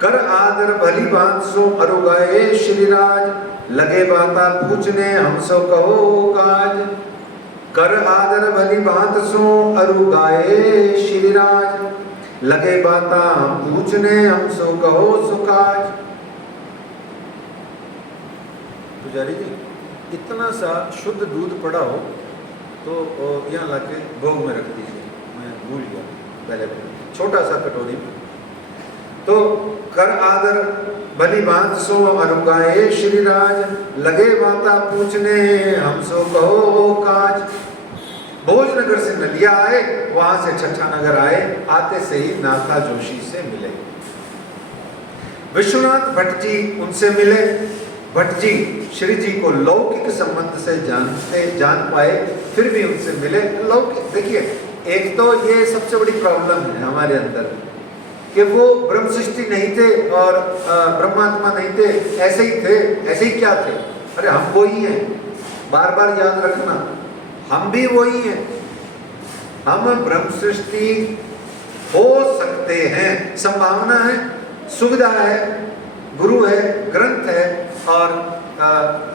कर आदर भली बात सो अरुगाए श्रीराज, लगे बाता पूछने हमसो कहो काज। कर आदर भली बात सो अरुगाए श्रीराज, लगे बाता पूछने हमसो कहो सुकाज। पुजारी जी, इतना सा शुद्ध दूध पड़ा हो तो यहाँ लाके भोग में रख दीजिए। मैं भूल गया पहले, छोटा सा कटोरी में। तो कर आदर भली बात सो अरुगाए श्रीराज, लगे बाता पूछने हमसो कहो काज। भोजनगर से नलिया आए, वहां से ठट्ठा नगर आए, आते से ही नाथा जोशी से मिले। विश्वनाथ भट्ट जी उनसे मिले। भट्ट जी श्री जी को लौकिक संबंध से जान पाए, फिर भी उनसे मिले। लौकिक देखिए, एक तो ये सबसे बड़ी प्रॉब्लम है हमारे अंदर कि वो ब्रह्म सृष्टि नहीं थे और ब्रह्मात्मा नहीं थे, ऐसे ही थे। ऐसे ही क्या थे? अरे हम वही हैं, बार बार याद रखना, हम भी वही हैं। हम ब्रह्म सृष्टि हो सकते हैं, संभावना है, सुविधा है, गुरु है, ग्रंथ है और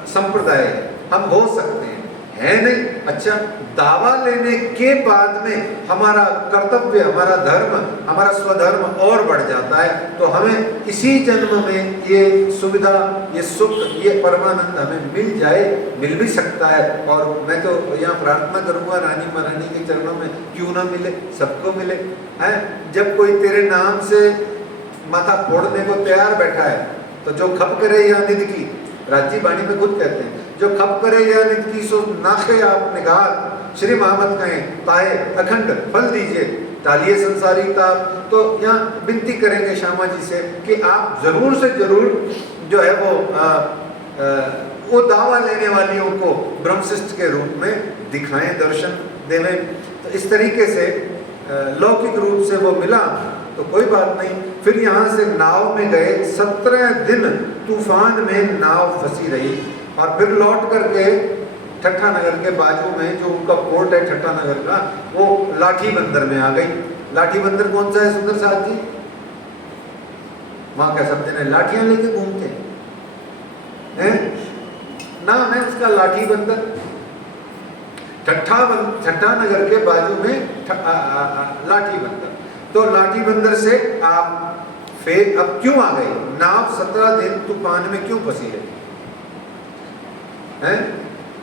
संप्रदाय है, हम हो सकते हैं, है नहीं? अच्छा, दावा लेने के बाद में हमारा कर्तव्य, हमारा धर्म, हमारा स्वधर्म और बढ़ जाता है। तो हमें इसी जन्म में ये सुविधा, ये सुख, ये परमानंद हमें मिल जाए, मिल भी सकता है। और मैं तो यहाँ प्रार्थना करूँगा रानी महारानी के चरणों में, क्यों ना मिले, सबको मिले। है जब कोई तेरे नाम से माथा फोड़ने को तैयार बैठा है, तो जो खप करे या निध की, राजी बाणी में खुद कहते हैं, जो खप करे या निध की सो नाखे आप निगाह, श्री महामत कहें ताए अखंड फल दीजिए, तालिए संसारी ताप। तो यहाँ विनती करेंगे श्यामा जी से कि आप जरूर से जरूर जो है वो दावा लेने वालियों को ब्रह्मशिष्ट के रूप में दिखाएं, दर्शन देवें। तो इस तरीके से लौकिक रूप से वो मिला तो कोई बात नहीं। फिर यहाँ से नाव में गए, 17 दिन तूफान में नाव फंसी रही, और फिर लौट करके ठट्ठा नगर के बाजू में जो उनका पोर्ट है ठट्ठा नगर का, वो लाठी बंदर में आ गई। लाठी बंदर कौन सा है सुंदर साहब जी? वहां क्या सब जने लाठियां लेके घूमते हैं? नाम है उसका लाठी बंदर। ठट्ठा नगर के बाजू में लाठी बंदर। तो लाठी बंदर से आप फिर अब क्यों आ गए? नाव 17 दिन तूफान में क्यों फंसी रही है?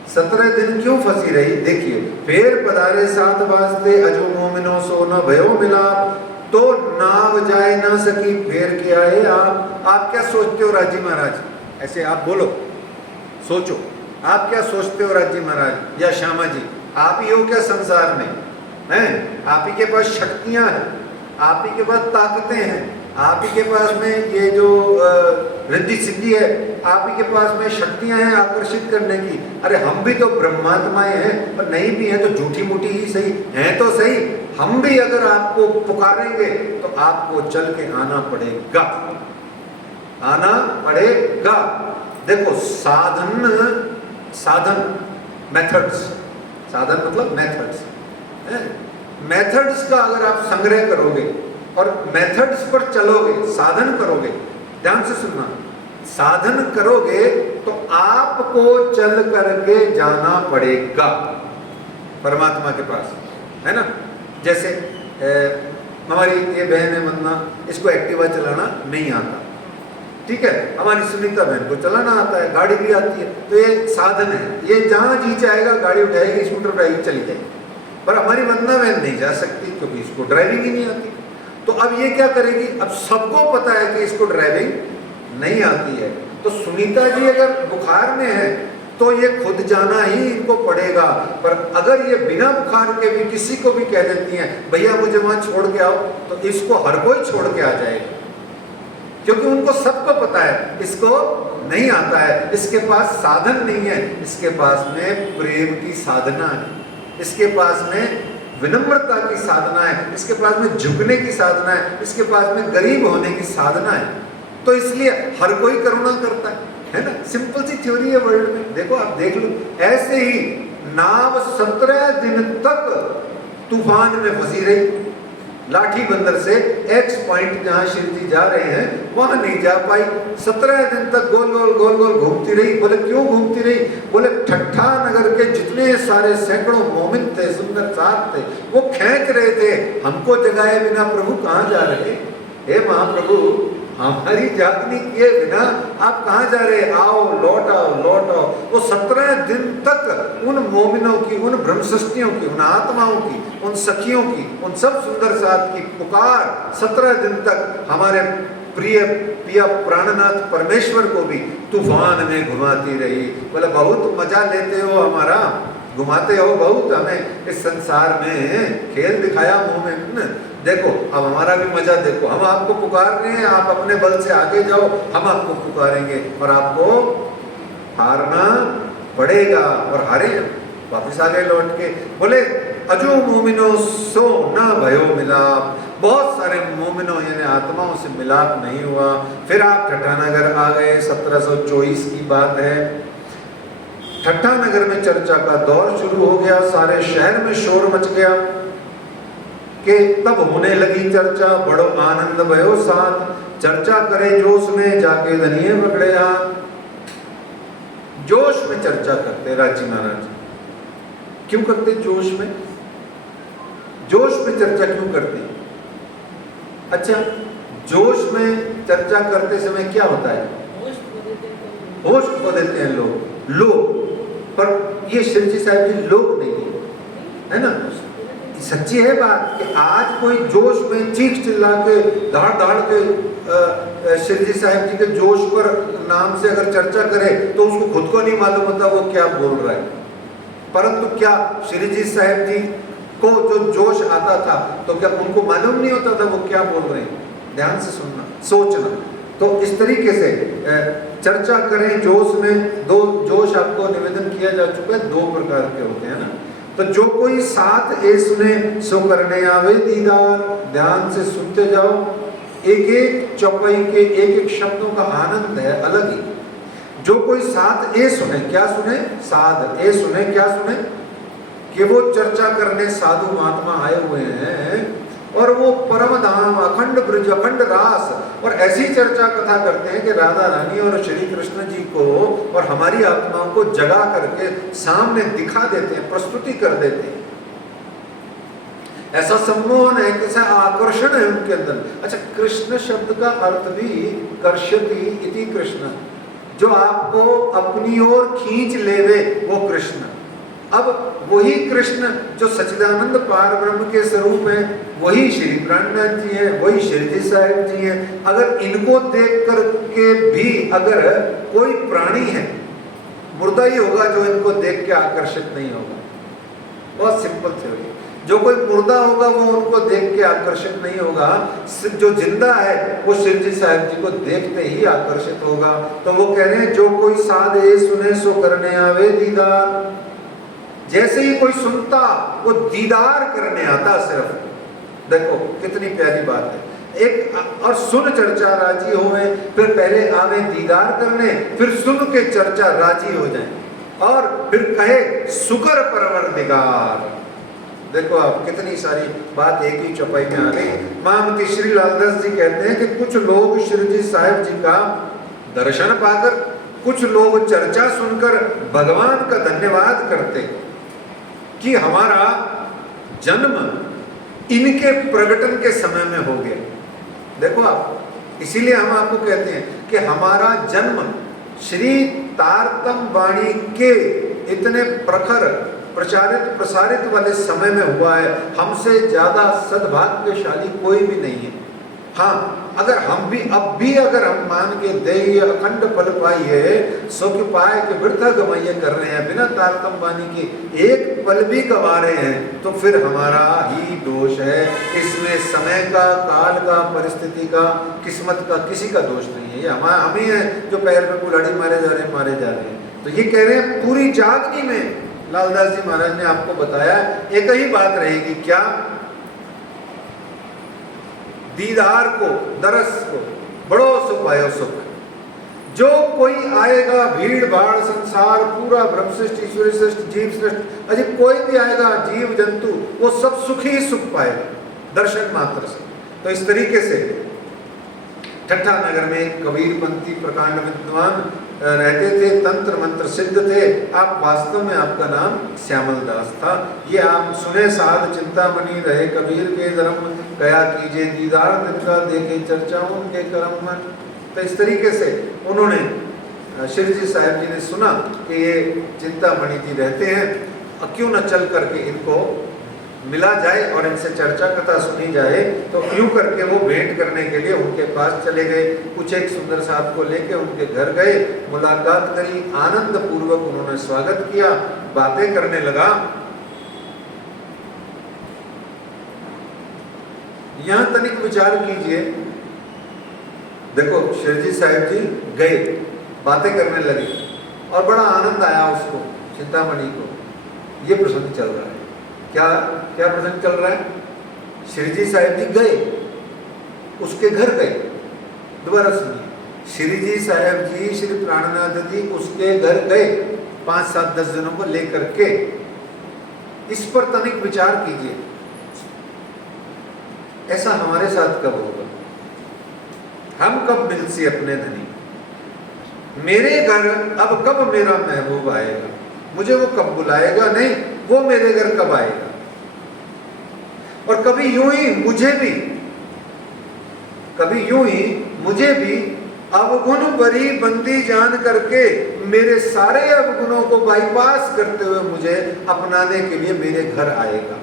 17 दिन क्यों फंसी रही? देखिए, फिर पधारे 7 वास्ते अजो मोमिनो सो न भयो मिला, तो नाव जाए ना सकी फिर क्या है आप क्या सोचते हो राजी महाराज? ऐसे आप बोलो, सोचो, आप क्या सोचते हो राजी महाराज या श्यामा जी? आप ही हो क्या संसार में? हैं? आप ही के पास शक्तियां हैं, आप ही के पास ताकतें हैं, आप ही के पास में ये जो रिद्धि सिद्धि है, आप ही के पास में शक्तियां हैं आकर्षित करने की। अरे हम भी तो ब्रह्मात्माएं हैं, पर नहीं भी हैं तो झूठी मूठी ही सही हैं तो सही। हम भी अगर आपको पुकारेंगे तो आपको चल के आना पड़ेगा, आना पड़ेगा। देखो साधन मेथड्स, साधन मतलब मेथड्स, मेथड्स का अगर आप संग्रह करोगे और मेथड्स पर चलोगे, साधन करोगे, ध्यान से सुनना, साधन करोगे तो आपको चल करके जाना पड़ेगा परमात्मा के पास, है ना। जैसे हमारी ये बहन है वंदना, इसको एक्टिवा चलाना नहीं आता, ठीक है। हमारी सुनीता बहन को चलाना आता है, गाड़ी भी आती है, तो ये साधन है। ये जहां जी चाहेगा गाड़ी उठाएगी, स्कूटर उठाएगी, चली जाएगी। पर हमारी वंदना बहन नहीं जा सकती क्योंकि इसको ड्राइविंग ही नहीं आती। तो अब ये क्या करेगी? अब सबको पता है कि इसको ड्राइविंग नहीं आती है, तो सुनीता जी अगर बुखार में है तो ये खुद जाना ही इनको पड़ेगा। पर अगर ये बिना बुखार के भी किसी को भी कह देती हैं भैया मुझे वहां छोड़ के आओ, तो इसको हर कोई छोड़ के आ जाएगा, क्योंकि उनको सबको पता है इसको नहीं आता है, इसके पास साधन नहीं है, इसके पास में प्रेम की साधना है, इसके पास में विनम्रता की साधना है, इसके पास में झुकने की साधना है, इसके पास में गरीब होने की साधना है। तो इसलिए हर कोई करुणा करता है ना। सिंपल सी थ्योरी है वर्ल्ड में, देखो आप देख लो। ऐसे ही नाव 17 दिन तक तूफान में फंसी रही, लाठी बंदर से एक्स पॉइंट जहां श्री जी जा रहे हैं वहां नहीं जा पाई। 17 दिन तक गोल गोल घूमती रही। बोले क्यों घूमती रही? बोले ठट्ठा नगर के जितने सारे सैकड़ों मोमिन थे, सुंदर साथ थे, वो खींच रहे थे हमको जगाए बिना प्रभु कहाँ जा रहे? हे महाप्रभु, हमारी जागनी किए बिना आप कहाँ जा रहे? आओ, लौट आओ, लौट आओ। वो 17 दिन तक उन मोमिनों की, उन ब्रह्मसृष्टियों की, उन आत्माओं की, उन सखियों की, उन सब सुंदर साथ की पुकार 17 दिन तक हमारे प्रिय पिया प्राणनाथ परमेश्वर को भी तूफान में घुमाती रही। बोले बहुत मजा लेते हो हमारा, घुमाते हो बहुत हमें इस संसार में, खेल दिखाया मोमिन। देखो अब हमारा भी मजा देखो, हम आपको पुकार रहे हैं, आप अपने बल से आगे जाओ, हम आपको पुकारेंगे और आपको हारना पड़ेगा। और हारे, वापिस आ गए लौट के। बोले अजो मोमिनो सो न भयो मिलाप, बहुत सारे मोमिनों यानी आत्माओं से मिलाप नहीं हुआ। फिर आप ठट्ठा नगर आ गए, 1724 की बात है। ठट्ठा नगर में चर्चा का दौर शुरू हो गया, सारे शहर में शोर मच गया कि तब होने लगी चर्चा, बड़ो आनंद भयो साथ, चर्चा करे जोश में जाके धनिये पकड़े हाथ। जोश में चर्चा करते राजी महाराज, क्यों करते जोश में? जोश में चर्चा क्यों करते? अच्छा, जोश में चर्चा करते समय क्या होता है? होश खो देते हैं लोग। पर ये श्री जी साहब जी लोग नहीं है ना। सच्ची है बात कि आज कोई जोश में चीख चिल्ला के धाड़ के श्री जी साहब जी के जोश पर नाम से अगर चर्चा करे तो उसको खुद को नहीं मालूम होता वो क्या बोल रहा है। परंतु क्या श्री जी साहब जी को जो जोश आता था तो क्या उनको मालूम नहीं होता था वो क्या बोल रहे हैं? ध्यान से सुनना, सोचना। तो इस तरीके से चर्चा करें जोश में। दो जोश आपको निवेदन किया जा चुका है, 2 प्रकार के होते हैं ना। तो जो कोई साथ ए सुने सो करने आवे दीदार, ध्यान से सुनते जाओ। एक एक चौपाई के एक एक शब्दों का आनंद है अलग ही। जो कोई साथ ए सुने, क्या सुने? साध ए सुने, क्या सुने? कि वो चर्चा करने साधु महात्मा आए हुए हैं और वो परम धाम, अखंड ब्रज, अखंड रास, और ऐसी चर्चा कथा करते हैं कि राधा रानी और श्री कृष्ण जी को और हमारी आत्माओं को जगा करके सामने दिखा देते हैं, प्रस्तुति कर देते हैं। ऐसा सम्मोहन है, कैसा आकर्षण है उनके अंदर। अच्छा, कृष्ण शब्द का अर्थ भी कर्षति इति कृष्ण, जो आपको अपनी ओर खींच लेवे, वो कृष्ण। अब वही कृष्ण जो सच्चिदानंद पार ब्रह्म के स्वरूप है, वही श्री प्राणनाथ जी है, वही शिरडी साहिब जी है। अगर इनको देख करके भी अगर कोई प्राणी है, मुर्दा ही होगा जो इनको देख के आकर्षित नहीं होगा। बहुत सिंपल थ्योरी। जो कोई मुर्दा होगा वो उनको देख के आकर्षित नहीं होगा, जो जिंदा है वो शिरडी साहिब जी को देखते ही आकर्षित होगा। तो वो कह रहे हैं, जो कोई साधे सुने सो करने आवे दीदार। जैसे ही कोई सुनता वो दीदार करने आता। सिर्फ देखो कितनी प्यारी बात है। एक और सुन चर्चा राजी होवे, फिर पहले आवे दीदार करने, फिर सुन के चर्चा राजी हो जाए, और फिर कहे सुकर परवरदिगार। देखो आप, कितनी सारी बात एक ही चौपाई में आ गई। महामती श्री लालदास जी कहते हैं कि कुछ लोग शिरडी साहिब जी का दर्शन पाकर, कुछ लोग चर्चा सुनकर भगवान का धन्यवाद करते कि हमारा जन्म इनके प्रकटन के समय में हो गया। देखो आप, इसीलिए हम आपको कहते हैं कि हमारा जन्म श्री तारतम वाणी के इतने प्रखर प्रचारित प्रसारित वाले समय में हुआ है। हमसे ज्यादा सद्भाग्यशाली कोई भी नहीं है। हाँ, अगर हम भी अब भी अगर हम मान के दे अखंड फल पाइए, सो कि पाए के वृथा गवाइए कर रहे हैं, बिना तारतम वाणी के एक पल भी गवा रहे हैं, तो फिर हमारा ही दोष है। इसमें समय का, काल का, परिस्थिति का, किस्मत का किसी का दोष नहीं है। ये हम ही है जो पैर पे कुल्हाड़ी मारे जा रहे हैं। तो ये कह रहे हैं, पूरी जागनी में लालदास जी महाराज ने आपको बताया एक ही बात रहेगी, क्या? दीदार को, दरस को बड़ो सुख पायो सुख। जो कोई आएगा, भीड़ भाड़ संसार पूरा, ब्रह्म सृष्टि, ईश्वरी सृष्टि, जीव सृष्टि, अजी कोई भी आएगा, जीव जंतु, वो सब सुख ही सुख पाएगा दर्शन मात्र से। तो इस तरीके से ठट्ठा नगर में कबीरपंथी प्रकांड विद्वान रहते थे, तंत्र मंत्र सिद्ध थे। आप वास्तव में आपका नाम श्यामल दास था। ये आप सुने साध चिंतामणि रहे कबीर के धर्म, कया कीजिए दीदार तिनका देखे चर्चा उनके कर्म में। तो इस तरीके से उन्होंने शिरडी साहिब जी ने सुना कि ये चिंतामणि जी रहते हैं, क्यों न चल करके इनको मिला जाए और इनसे चर्चा कथा सुनी जाए। तो यूं करके वो भेंट करने के लिए उनके पास चले गए। कुछ एक सुंदर साहब को लेके उनके घर गए, मुलाकात करी, आनंद पूर्वक उन्होंने स्वागत किया, बातें करने लगा। यहां तनिक विचार कीजिए। देखो, शिरडी साहिब जी गए, बातें करने लगे और बड़ा आनंद आया उसको, चिंतामणि को। ये प्रसंग चल रहा है। क्या क्या प्रसंग चल रहा है? शिरडी साहिब जी गए, उसके घर गए। दोबारा सुनिए, शिरडी साहिब जी, श्री प्राणनाथ जी उसके घर गए 5, 7, 10 जनों को लेकर के। इस पर तनिक विचार कीजिए। ऐसा हमारे साथ कब होगा? हम कब मिलसे अपने धनी? मेरे घर अब कब मेरा महबूब आएगा? मुझे वो कब बुलाएगा? नहीं, वो मेरे घर कब आएगा? और कभी यूं ही मुझे भी अवगुण बरी बंदी जान करके मेरे सारे अवगुणों को बाईपास करते हुए मुझे अपनाने के लिए मेरे घर आएगा।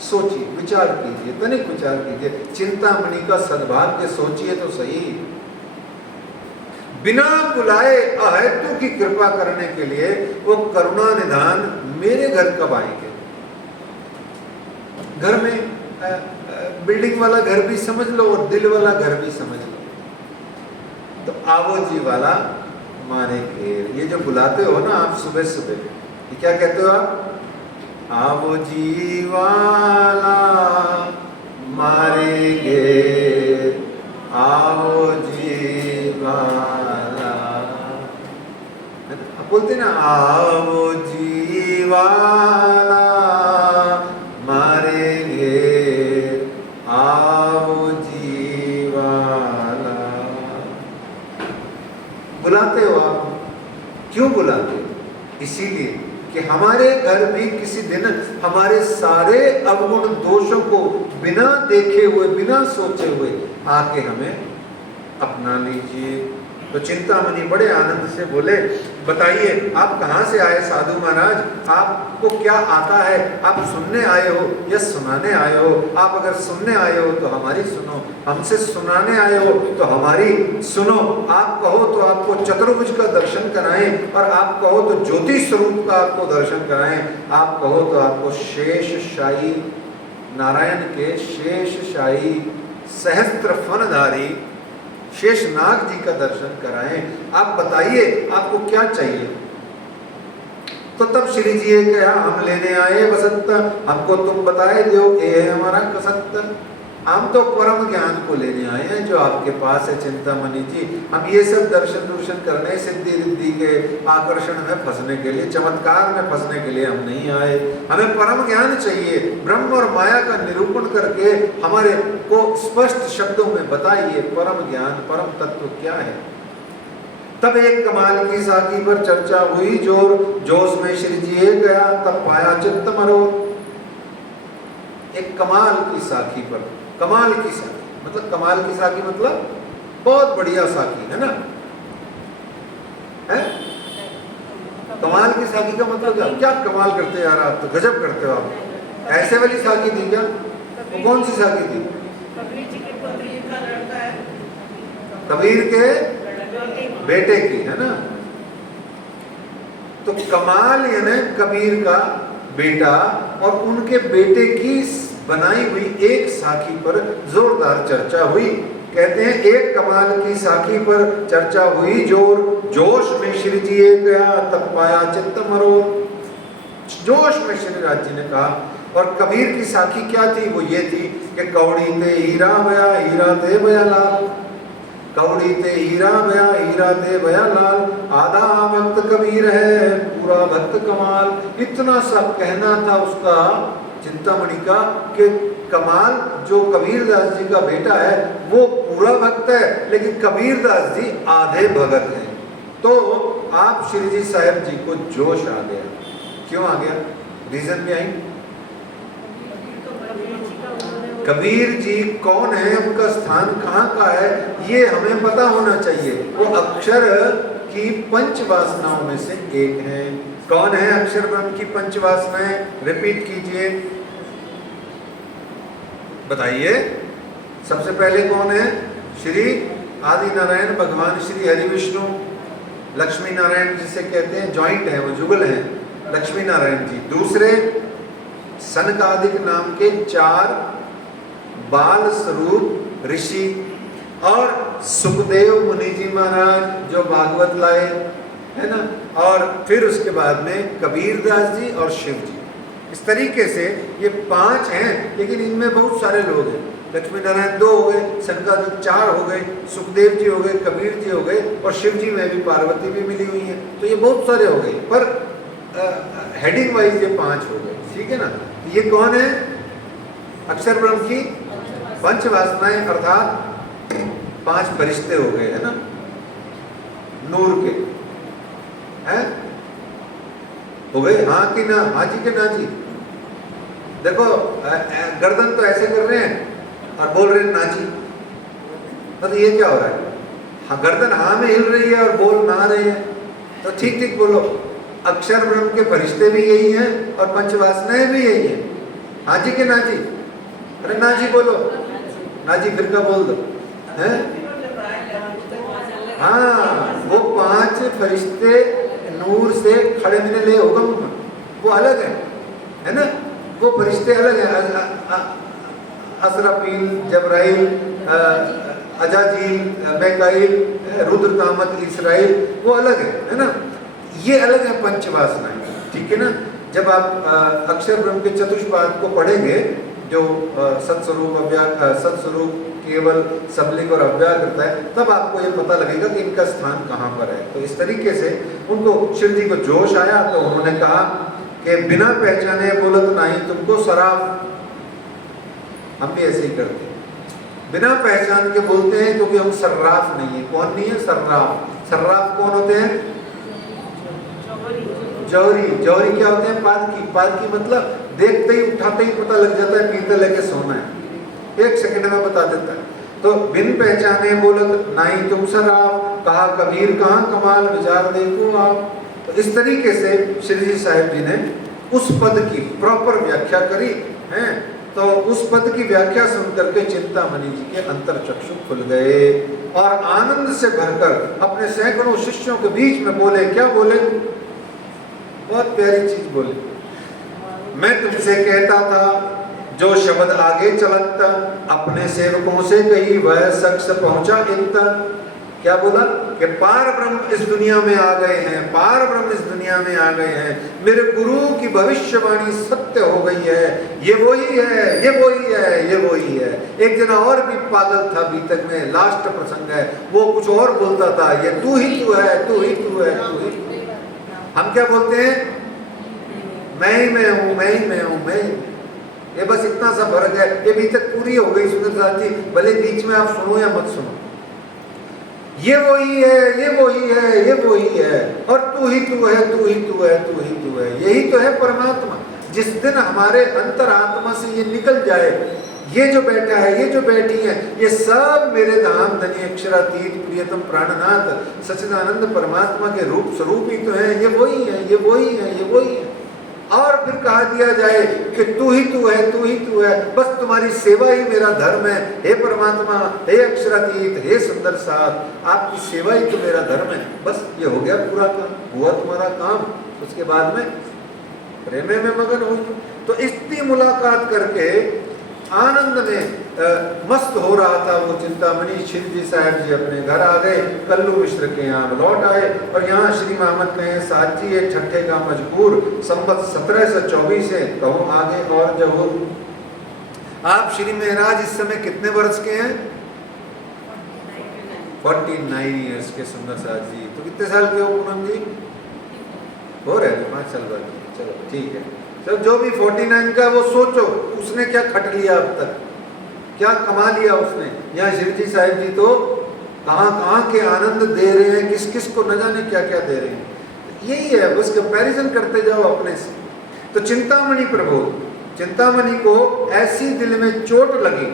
सोचिए, विचार कीजिए, तनिक विचार कीजिए। चिंतामणि का सद्भाग्य सोचिए तो सही। बिना बुलाए अहेतु की कृपा करने के लिए वो करुणा निधान मेरे घर कब आएंगे? घर में बिल्डिंग वाला घर भी समझ लो और दिल वाला घर भी समझ लो। तो आवो जी वाला मारे घेर, ये जो बुलाते हो ना आप सुबह सुबह, ये क्या कहते हो आप? आवो जी वाला मारे घेर, आवो जी वाला, बोलते ना, आवो जी वाला मारे घेर, बुलाते हो आप, क्यों बुलाते हो? इसीलिए कि हमारे घर भी किसी दिन हमारे सारे अवगुण दोषों को बिना देखे हुए, बिना सोचे हुए आके हमें अपना लीजिए। तो चिंतामणि बड़े आनंद से बोले, बताइए आप कहाँ से आए साधु महाराज, आपको क्या आता है? आप सुनने आए हो या सुनाने आए हो? आप अगर सुनने आए हो तो हमारी सुनो, हमसे सुनाने आए हो तो हमारी सुनो। आप कहो तो आपको चतुर्भुज का दर्शन कराएं, और आप कहो तो ज्योति स्वरूप का आपको दर्शन कराएं, आप कहो तो आपको शेषशाही नारायण के शेषशाही सहस्त्र फनधारी शेषनाग जी का दर्शन कराएं। आप बताइए आपको क्या चाहिए? तो तब श्री जी ने कहा, हम लेने आए वसंत, हमको तुम बताए दो, ये है हमारा कसत्त। हम तो परम ज्ञान को लेने आए हैं जो आपके पास है चिंतामणि जी। हम ये सब दर्शन करने, सिद्धि रिद्धि के आकर्षण में फंसने के लिए, चमत्कार में फंसने के लिए हम नहीं आए। हमें परम ज्ञान चाहिए। ब्रह्म और माया का निरूपण करके हमारे को स्पष्ट शब्दों में बताइए परम ज्ञान, परम तत्व क्या है। तब एक कमाल की साखी पर चर्चा हुई, जोश में श्री जी गया, तब पाया चित्त मरोड़। एक कमाल की साखी पर, कमाल की साखी मतलब, कमाल की साखी मतलब बहुत बढ़िया साखी है ना, है? कमाल की साखी का मतलब क्या? क्या कमाल करते यार आप, तो गजब करते हो आप। ऐसे वाली साखी थी क्या? वो कौन सी साखी थी? कबीर के बेटे की, है ना? तो कमाल यानी कबीर का बेटा और उनके बेटे की बनाई हुई एक साखी पर जोरदार चर्चा हुई। कहते हैं एक कमाल की साखी पर चर्चा हुई, जोश में श्री जी गया, तब पाया चित्त मरोड़। जोश में श्री राज जी ने कहा। और कबीर की साखी क्या थी? वो ये थी कि कौड़ी ते हीरा बया, हीरा ते बया लाल। कौड़ी ते हीरा बया, हीरा ते बया लाल। आधा भक्त कबीर है, पूरा भक्त कमाल। इतना सब कहना था उसका, चिंतामणि का, कि कमाल जो कबीरदास जी का बेटा है वो पूरा भक्त है, लेकिन कबीरदास जी आधे भगत हैं। तो आप श्री जी साहब जी को जोश आ गया। क्यों आ गया? रीजन भी आई। कबीर जी कौन है, उनका स्थान कहाँ का है, ये हमें पता होना चाहिए। वो अक्षर की पंच वासनाओं में से एक है। कौन है अक्षर ब्रह्म की पंच वासनाएं? रिपीट कीजिए, बताइए। सबसे पहले कौन है? श्री आदि नारायण भगवान श्री हरि विष्णु, लक्ष्मी नारायण जिसे कहते हैं, जॉइंट है, वो जुगल है, लक्ष्मी नारायण जी। दूसरे सनकादिक नाम के 4 बाल स्वरूप ऋषि, और सुखदेव मुनि जी महाराज जो भागवत लाए, है ना। और फिर उसके बाद में कबीरदास जी और शिव जी। इस तरीके से ये 5 हैं, लेकिन इनमें बहुत सारे लोग हैं। लक्ष्मी नारायण 2 हो गए, सनकादिक 4 हो गए, सुखदेव जी हो गए, कबीर जी हो गए, और शिव जी में भी पार्वती भी मिली हुई है। तो ये बहुत सारे हो गए, पर हेडिंग वाइज ये 5 हो गए, ठीक है ना। ये कौन है? अक्षर ब्रह्म की पंच वासनाएं, अर्थात 5 फरिश्ते हो गए, है ना, नूर के, हैं? हो गए? हाँ कि ना? हाँ जी के ना जी? देखो गर्दन तो ऐसे कर रहे हैं और बोल रहे हैं ना जी, तो ये क्या हो रहा है? हाँ, गर्दन हाँ में हिल रही है और बोल ना रहे हैं, तो ठीक ठीक बोलो। अक्षर ब्रह्म के फरिश्ते भी यही हैं और पंचवासनाएं भी यही हैं। हाँ जी के ना जी? अरे ना जी बोलो, ना जी फिर का बोल दो, हैं? हाँ, वो 5 फरिश्ते नूर से खड़े मिले ले हुक्म, वो अलग है ना। वो फरिश्ते अलग हैं, असराफील, जबराइल, अजाजील, मैकाइल, रुद्र, तामत, इसराइल, वो अलग है ना। ये अलग है पंचवासनाएं, ठीक है ना। जब आप अक्षर ब्रह्म के चतुष्पाद को पढ़ेंगे, जो सत्स्वरूप, अव्यक्त, सत्स्वरूप, केवल, सबलिंग और अव्यक्त है, तब आपको ये पता लगेगा कि इनका स्थान कहाँ पर है। तो इस तरीके से उनको शिव जी को जोश आया, तो उन्होंने कहा कि बिना पहचाने बोलत नहीं तुमको शराब। हम भी ऐसे ही करते हैं, बिना पहचान के बोलते हैं, क्योंकि हम सर्राफ नहीं है। कौन नहीं है? सर्राफ। सर्राफ कौन होते हैं? जौहरी। जौहरी क्या होते हैं? पारकी। पारकी मतलब देखते ही उठाते ही पता लग जाता है पीतल है कि सोना है, 1 सेकंड में बता देता है। तो बिन पहचाने बोलत नहीं तुम सराफ, कहा कबीर कहाँ कमाल विचार देखो आप। तो इस तरीके से श्री जी साहिब जी ने उस पद की प्रॉपर व्याख्या करी है। तो उस पद की व्याख्या सुनकर के चिंतामणि जी के अंतर चक्षु खुल गए और आनंद से भरकर अपने सैकड़ों शिष्यों के बीच में बोले। क्या बोले? बहुत प्यारी चीज बोले। मैं तुमसे कहता था जो शब्द आगे चलता, अपने सेवकों से कही वह शख्स पहुंचा इतना। क्या बोला? कि पार ब्रह्म इस दुनिया में आ गए हैं, पार ब्रह्म इस दुनिया में आ गए हैं, मेरे गुरु की भविष्यवाणी सत्य हो गई है, ये वही है, ये वही है, ये वही है। एक जना और भी पागल था बीतक में, लास्ट प्रसंग है, वो कुछ और बोलता था, ये तू ही तू है, तू ही तू है, तू ही। हम क्या बोलते हैं? मैं ही मैं हूं, मैं ही मैं हूं, मैं ही। ये बस इतना सा फर्क है। ये बीतक पूरी हो गई सुंदर साथी, भले बीच में आप सुनो या मत सुनो। ये वही है, ये वही है, ये वही है, और तू ही तू है, तू ही तू है, तू ही तू है। यही तो है परमात्मा। जिस दिन हमारे अंतरात्मा से ये निकल जाए, ये जो बैठा है, ये जो बैठी है, ये सब मेरे धाम धनी अक्षरातीत प्रियतम प्राणनाथ सच्चिदानंद परमात्मा के रूप स्वरूप ही तो है। ये वही है, ये वही है, ये वही है। और फिर कहा दिया जाए कि तू ही तू है, तू ही तू है, बस तुम्हारी सेवा ही मेरा धर्म है। हे परमात्मा, हे अक्षरातीत, हे सुंदर साथ, आपकी सेवा ही तो मेरा धर्म है। बस ये हो गया पूरा काम, हुआ तुम्हारा काम। उसके बाद में प्रेम में मगन हो। तो इतनी मुलाकात करके आनंद में मस्त हो रहा था वो चिंतामणि। श्री जी साहब जी अपने घर आ गए, कल्लू मिश्र के यहाँ लौट आए और यहाँ श्री मोहम्मद में साथ जी है छठे का मजबूर संवत 1724 है। कहो आगे और जब आप श्री महाराज इस समय कितने वर्ष के हैं? 49 ईयर्स के सुंदर साथ जी। तो कितने साल के हो पूनम जी? हो रहे 5 साल बाद। चलो ठीक है। तो जो भी 49 का वो सोचो उसने क्या खट लिया अब तक, क्या कमा लिया उसने। यहाँ श्री जी साहिब जी तो कहाँ कहाँ के आनंद दे रहे हैं, किस किस को न जाने क्या क्या दे रहे हैं। यही है, बस कंपैरिजन करते जाओ अपने से। तो चिंतामणि प्रभु, चिंतामणि को ऐसी दिल में चोट लगी,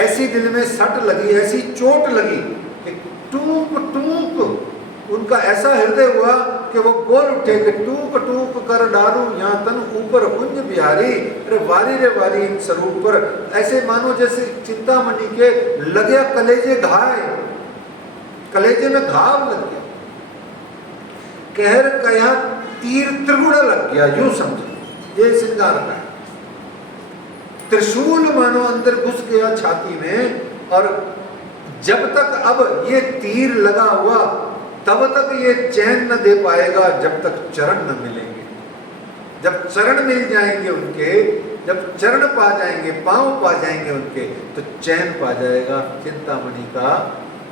ऐसी दिल में सट लगी, ऐसी चोट लगी कि टूक टूक उनका ऐसा हृदय हुआ कि वो बोल उठे कि टूक टूक कर डालू यहाँ तन ऊपर कुंज बिहारी। अरे वारी रे वारी इन स्वरूप पर, ऐसे मानो जैसे चिंतामणि के लगे कलेजे घाय, कलेजे में घाव लग गया। कहर कया तीर त्रिगुण लग गया, यूं समझो ये श्रृंगार का है। त्रिशूल मानो अंदर घुस गया छाती में, और जब तक अब ये तीर लगा हुआ तब तक ये चैन न दे पाएगा जब तक चरण न मिलेंगे। जब चरण मिल जाएंगे उनके, जब चरण पा जाएंगे, पांव पा जाएंगे उनके, तो चैन पा जाएगा। चिंतामणि का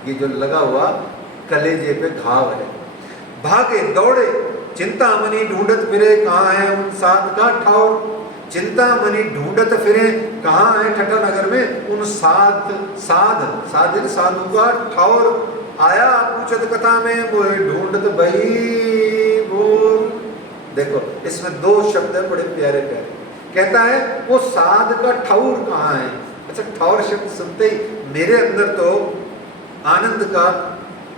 ये जो लगा हुआ कलेजे पे घाव है। भागे दौड़े चिंतामणि ढूंढत फिरे, कहाँ है उन साध का ठाउर। चिंतामणि ढूंढत फिरे, कहाँ है ठट्टा नगर में उन साध साधु का ठाउर। आया पूछत कथा में मोहे ढूंढत भई बोल। देखो इसमें 2 शब्द है बड़े प्यारे प्यारे। कहता है वो साध का ठाउर कहाँ है। अच्छा, ठाउर शब्द सुनते ही मेरे अंदर तो आनंद का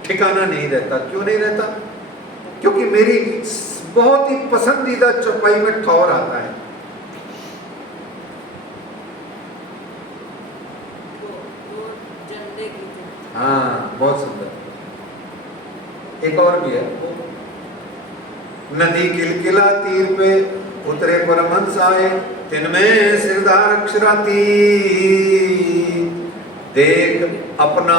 ठिकाना नहीं रहता। क्यों नहीं रहता? क्योंकि मेरी बहुत ही पसंदीदा चौपाई में ठाउर आता है। हाँ, बहुत सुंदर। एक और भी है, नदी किलकिला तीर पे उतरे परमहंस आए, तिनमें सिरदार अक्षराती देख अपना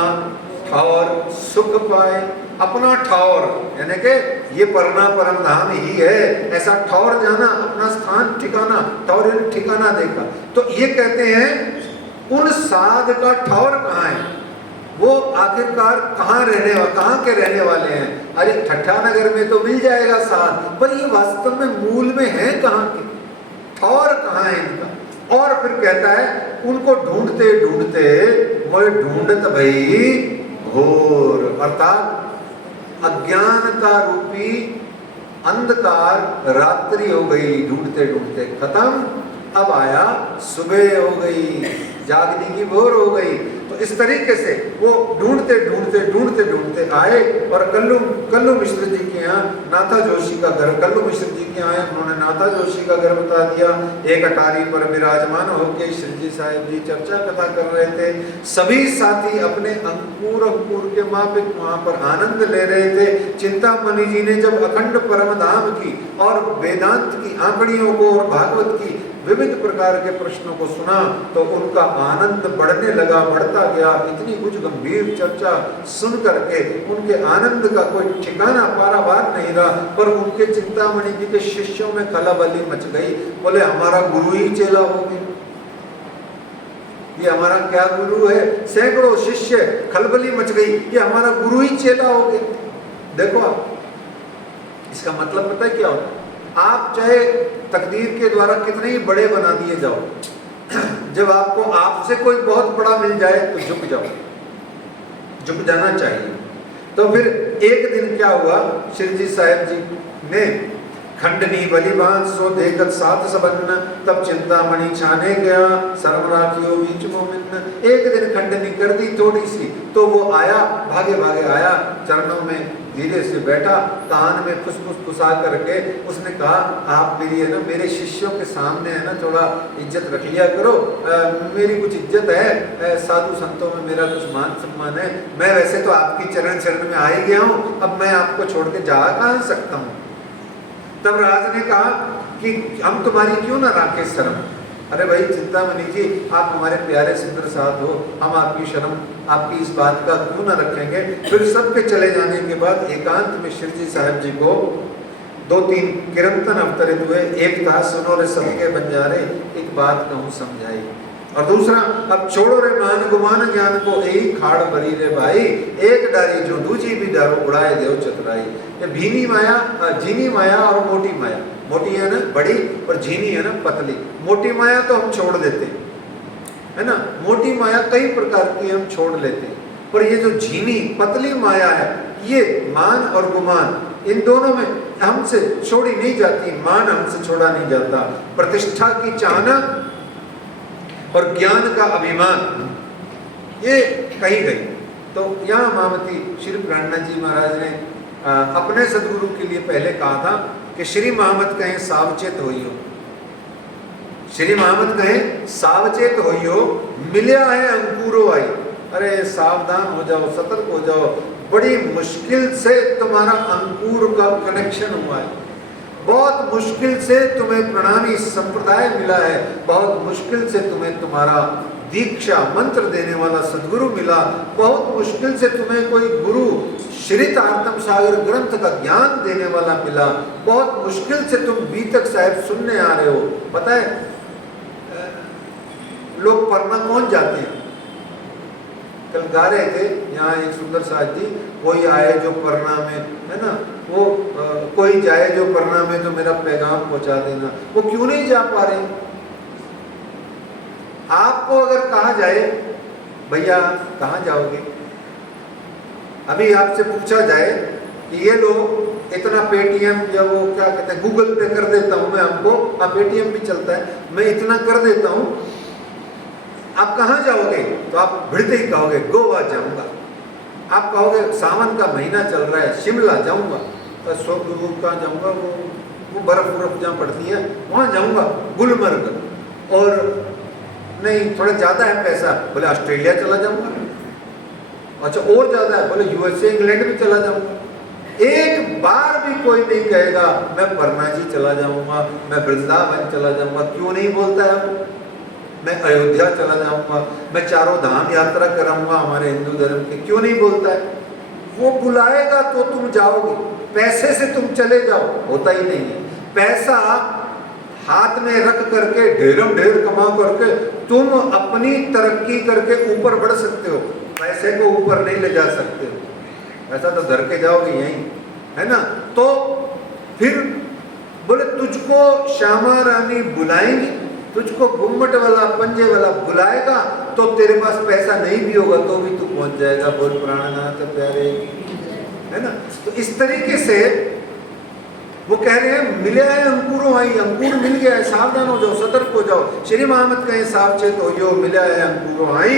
ठावर सुख पाए। अपना ठावर यानी कि ये परना परम धाम ही है, ऐसा ठावर जाना, अपना स्थान ठिकाना, ठावर ठिकाना देखा। तो ये कहते हैं उन साध का ठावर कहाँ है, वो आखिरकार कहाँ के रहने वाले हैं। अरे ठट्ठा नगर में तो मिल जाएगा साथ, पर ये वास्तव में मूल में है कहाँ के, ठौर कहाँ है इनका। और फिर कहता है उनको ढूंढते ढूंढते वो ढूंढत भई घोर, अर्थात अज्ञान का रूपी अंधकार रात्रि हो गई, ढूंढते ढूंढते खत्म। अब आया सुबह हो गई, जागने की भोर हो गई। तो इस तरीके से वो ढूंढते ढूंढते ढूंढते ढूंढते आए और कल्लू मिश्र जी के यहाँ नाथा जोशी का घर, कल्लू मिश्र जी के यहाँ उन्होंने नाथा जोशी का घर बता दिया। एक अटारी पर विराजमान होकर श्री जी साहिब जी चर्चा कथा कर रहे थे। सभी साथी अपने अंकुर के मापिक वहां पर आनंद ले रहे थे। चिंतामणि जी ने जब अखंड परम धाम की और वेदांत की आंकड़ियों को और भागवत की विविध प्रकार के प्रश्नों को सुना तो उनका आनंद बढ़ने लगा, बढ़ता गया। इतनी कुछ गंभीर चर्चा सुन करके उनके आनंद का कोई ठिकाना पारावार नहीं रहा। पर उनके चिंतामणि जी के शिष्यों में खलबली मच गई। बोले हमारा गुरु ही चेला हो गया, ये हमारा क्या गुरु है। सैकड़ों शिष्य, खलबली मच गई, ये हमारा गुरु ही चेला हो गया। देखो आप, इसका मतलब पता है क्या होता है? आप चाहे तकदीर के द्वारा कितने ही बड़े बना दिए जाओ, जब आपको आपसे कोई बहुत बड़ा मिल जाए तो झुक जाओ, झुक जाना चाहिए। तो फिर एक दिन क्या हुआ, श्री जी साहिब जी ने खंडनी बलिबान सो देखत सात सबन्न, तब चिंतामणि छाने गया सर्व राखियो बीच मोमिन। एक दिन खंडनी कर दी थोड़ी सी, तो वो आया, भागे भागे आया, चरणों में धीरे से बैठा, कान में फुसफुसा करके उसने कहा आप मेरी है ना, मेरे शिष्यों के सामने है ना थोड़ा इज्जत रख लिया करो। मेरी कुछ इज्जत है, साधु संतों में मेरा कुछ मान सम्मान है। मैं वैसे तो आपकी चरण में आ ही गया हूँ, अब मैं आपको छोड़ के जा कहाँ सकता हूँ। तब राज ने कहा कि हम तुम्हारी क्यों ना राखें शर्म। अरे भाई चिंतामणि जी, आप हमारे प्यारे सुंदर साथ हो, हम आपकी शर्म, आपकी इस बात का क्यों ना रखेंगे। फिर सबके चले जाने के बाद एकांत में श्री जी साहिब जी को 2-3 किरंतन अवतरित हुए। एक था सुनो रे सबके बंजारे, एक बात कहूँ समझाई। और दूसरा, अब छोड़ो रे मान गुमान ज्ञान को, एक खाड़ भरी रे भाई, एक डारी जो दूजी भी डारो उड़ाए देव चतुराई। ये भीनी माया, जीनी माया और मोटी माया, मोटी है ना बड़ी और झीनी है ना पतली। मोटी माया तो हम छोड़ देते है ना, मोटी माया कई प्रकार की हम छोड़ लेते हैं, पर ये जो झीनी पतली माया है, ये मान और गुमान, इन दोनों में हमसे छोड़ी नहीं जाती। मान हमसे छोड़ा नहीं जाता, प्रतिष्ठा की चाहना और ज्ञान का अभिमान ये कहीं गई। तो यहाँ महामती श्री प्राणनाथ जी महाराज ने अपने सदगुरु के लिए पहले कहा था कि श्री महामत कहें सावचेत होइयो, श्री महामत कहें सावचेत होइयो, मिल्या है अंकुरो आई। अरे सावधान हो जाओ, सतर्क हो जाओ, बड़ी मुश्किल से तुम्हारा अंकुर का कनेक्शन हुआ है, बहुत मुश्किल से तुम्हें प्रणामी संप्रदाय मिला है, बहुत मुश्किल से तुम्हें तुम्हारा दीक्षा मंत्र देने वाला सदगुरु मिला, बहुत मुश्किल से तुम्हें कोई गुरु श्रीत आत्म सागर ग्रंथ का ज्ञान देने वाला मिला, बहुत मुश्किल से तुम बीतक साहिब सुनने आ रहे हो। पता है लोग पढ़ना कौन जाते हैं, कल गा रहे थे यहाँ एक सुंदर साथ जी, कोई आए जो पढ़ना में है ना, वो कोई जाए जो पढ़ना में तो मेरा पैगाम पहुंचा देना। वो क्यों नहीं जा पा रहे? आपको अगर कहा जाए भैया कहाँ जाओगे, अभी आपसे पूछा जाए कि ये लो इतना पेटीएम या वो क्या कहते हैं गूगल पे कर देता हूँ मैं हमको, आप पेटीएम भी चलता है, मैं इतना कर देता हूँ, आप कहाँ जाओगे? तो आप भिड़ते ही कहोगे गोवा जाऊंगा। आप कहोगे सावन का महीना चल रहा है शिमला जाऊंगा, तो सो कहाँ जाऊंगा, वो बर्फ जहाँ पड़ती है वहाँ जाऊंगा, गुलमर्ग। और नहीं थोड़ा ज़्यादा है पैसा, बोले ऑस्ट्रेलिया चला जाऊंगा। अच्छा और ज़्यादा है, बोले यूएसए इंग्लैंड भी चला जाऊंगा। एक बार भी कोई नहीं कहेगा मैं पन्नाजी चला जाऊंगा, मैं वृंदावन चला जाऊंगा। क्यों नहीं बोलता है? मैं अयोध्या चला जाऊंगा, मैं चारों धाम यात्रा कराऊंगा हमारे हिंदू धर्म के। क्यों नहीं बोलता है? वो बुलाएगा तो तुम जाओगे, पैसे से तुम चले जाओ होता ही नहीं है। पैसा हाथ में रख करके ढेरों ढेर कमा करके तुम अपनी तरक्की करके ऊपर बढ़ सकते हो, पैसे को ऊपर नहीं ले जा सकते हो। ऐसा तो धर के जाओगे यहीं, है ना। तो फिर बोले तुझको श्यामा रानी बुलाएंगी, तुझको घुम्मट वाला पंजे वाला बुलाएगा, तो तेरे पास पैसा नहीं भी होगा तो भी तू पहुंच जाएगा। बोल प्राणनाथ प्यारे, है ना। तो इस तरीके से वो कह रहे हैं मिले है अंकुरों आई, अंकुर मिल गया है, सावधान हो जाओ, सतर्क हो जाओ। श्री महामत कहे सावचेत हो यो, मिला है अंकुरों आई,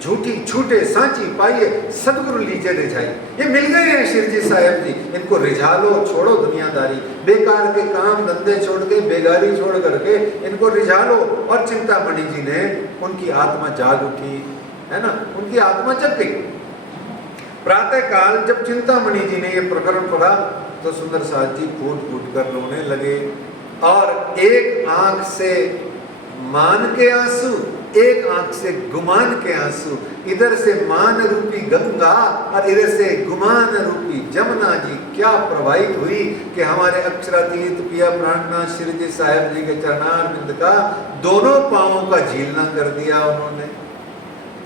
झूठी छूटे सांची पाइए, सदगुरु लीजिए रिझाई। ये मिल गए हैं श्री जी साहब जी, इनको रिझा लो, छोड़ो दुनियादारी, बेकार के काम धंधे छोड़ के, बेगारी छोड़ करके इनको रिझा लो। और चिंतामणि जी ने, उनकी आत्मा जाग उठी, है ना, उनकी आत्मा जग गई। प्रातः काल जब चिंतामणि जी ने ये प्रकरण पढ़ा तो सुंदर साथ जी फूट फूट कर रोने लगे, और एक आंख से मान के आंसू, एक आंख से गुमान के आंसू, इधर से मान रूपी गंगा और इधर से गुमान रूपी जमुना जी क्या प्रवाहित हुई कि हमारे अक्षरातीत पिया प्राणनाथ श्री जी साहब जी के चरणारविंद का दोनों पांवों का झीलना कर दिया उन्होंने।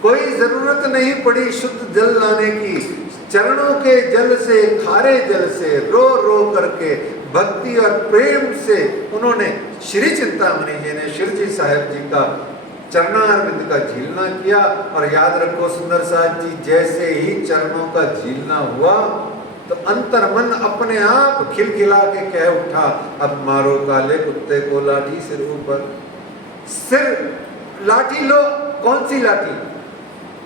कोई जरूरत नहीं पड़ी शुद्ध जल लाने की, चरणों के जल से, खारे जल से रो रो करके भक्ति और प्रेम से उन्होंने श्री चिंतामणि जी ने श्री जी साहब जी का चरणारविंद का झीलना किया। और याद रखो सुंदर साथ जी, जैसे ही चरणों का झीलना हुआ तो अंतर मन अपने आप खिलखिला के कह उठा, अब मारो काले कुत्ते को लाठी सिर ऊपर। सिर लाठी लो, कौन सी लाठी?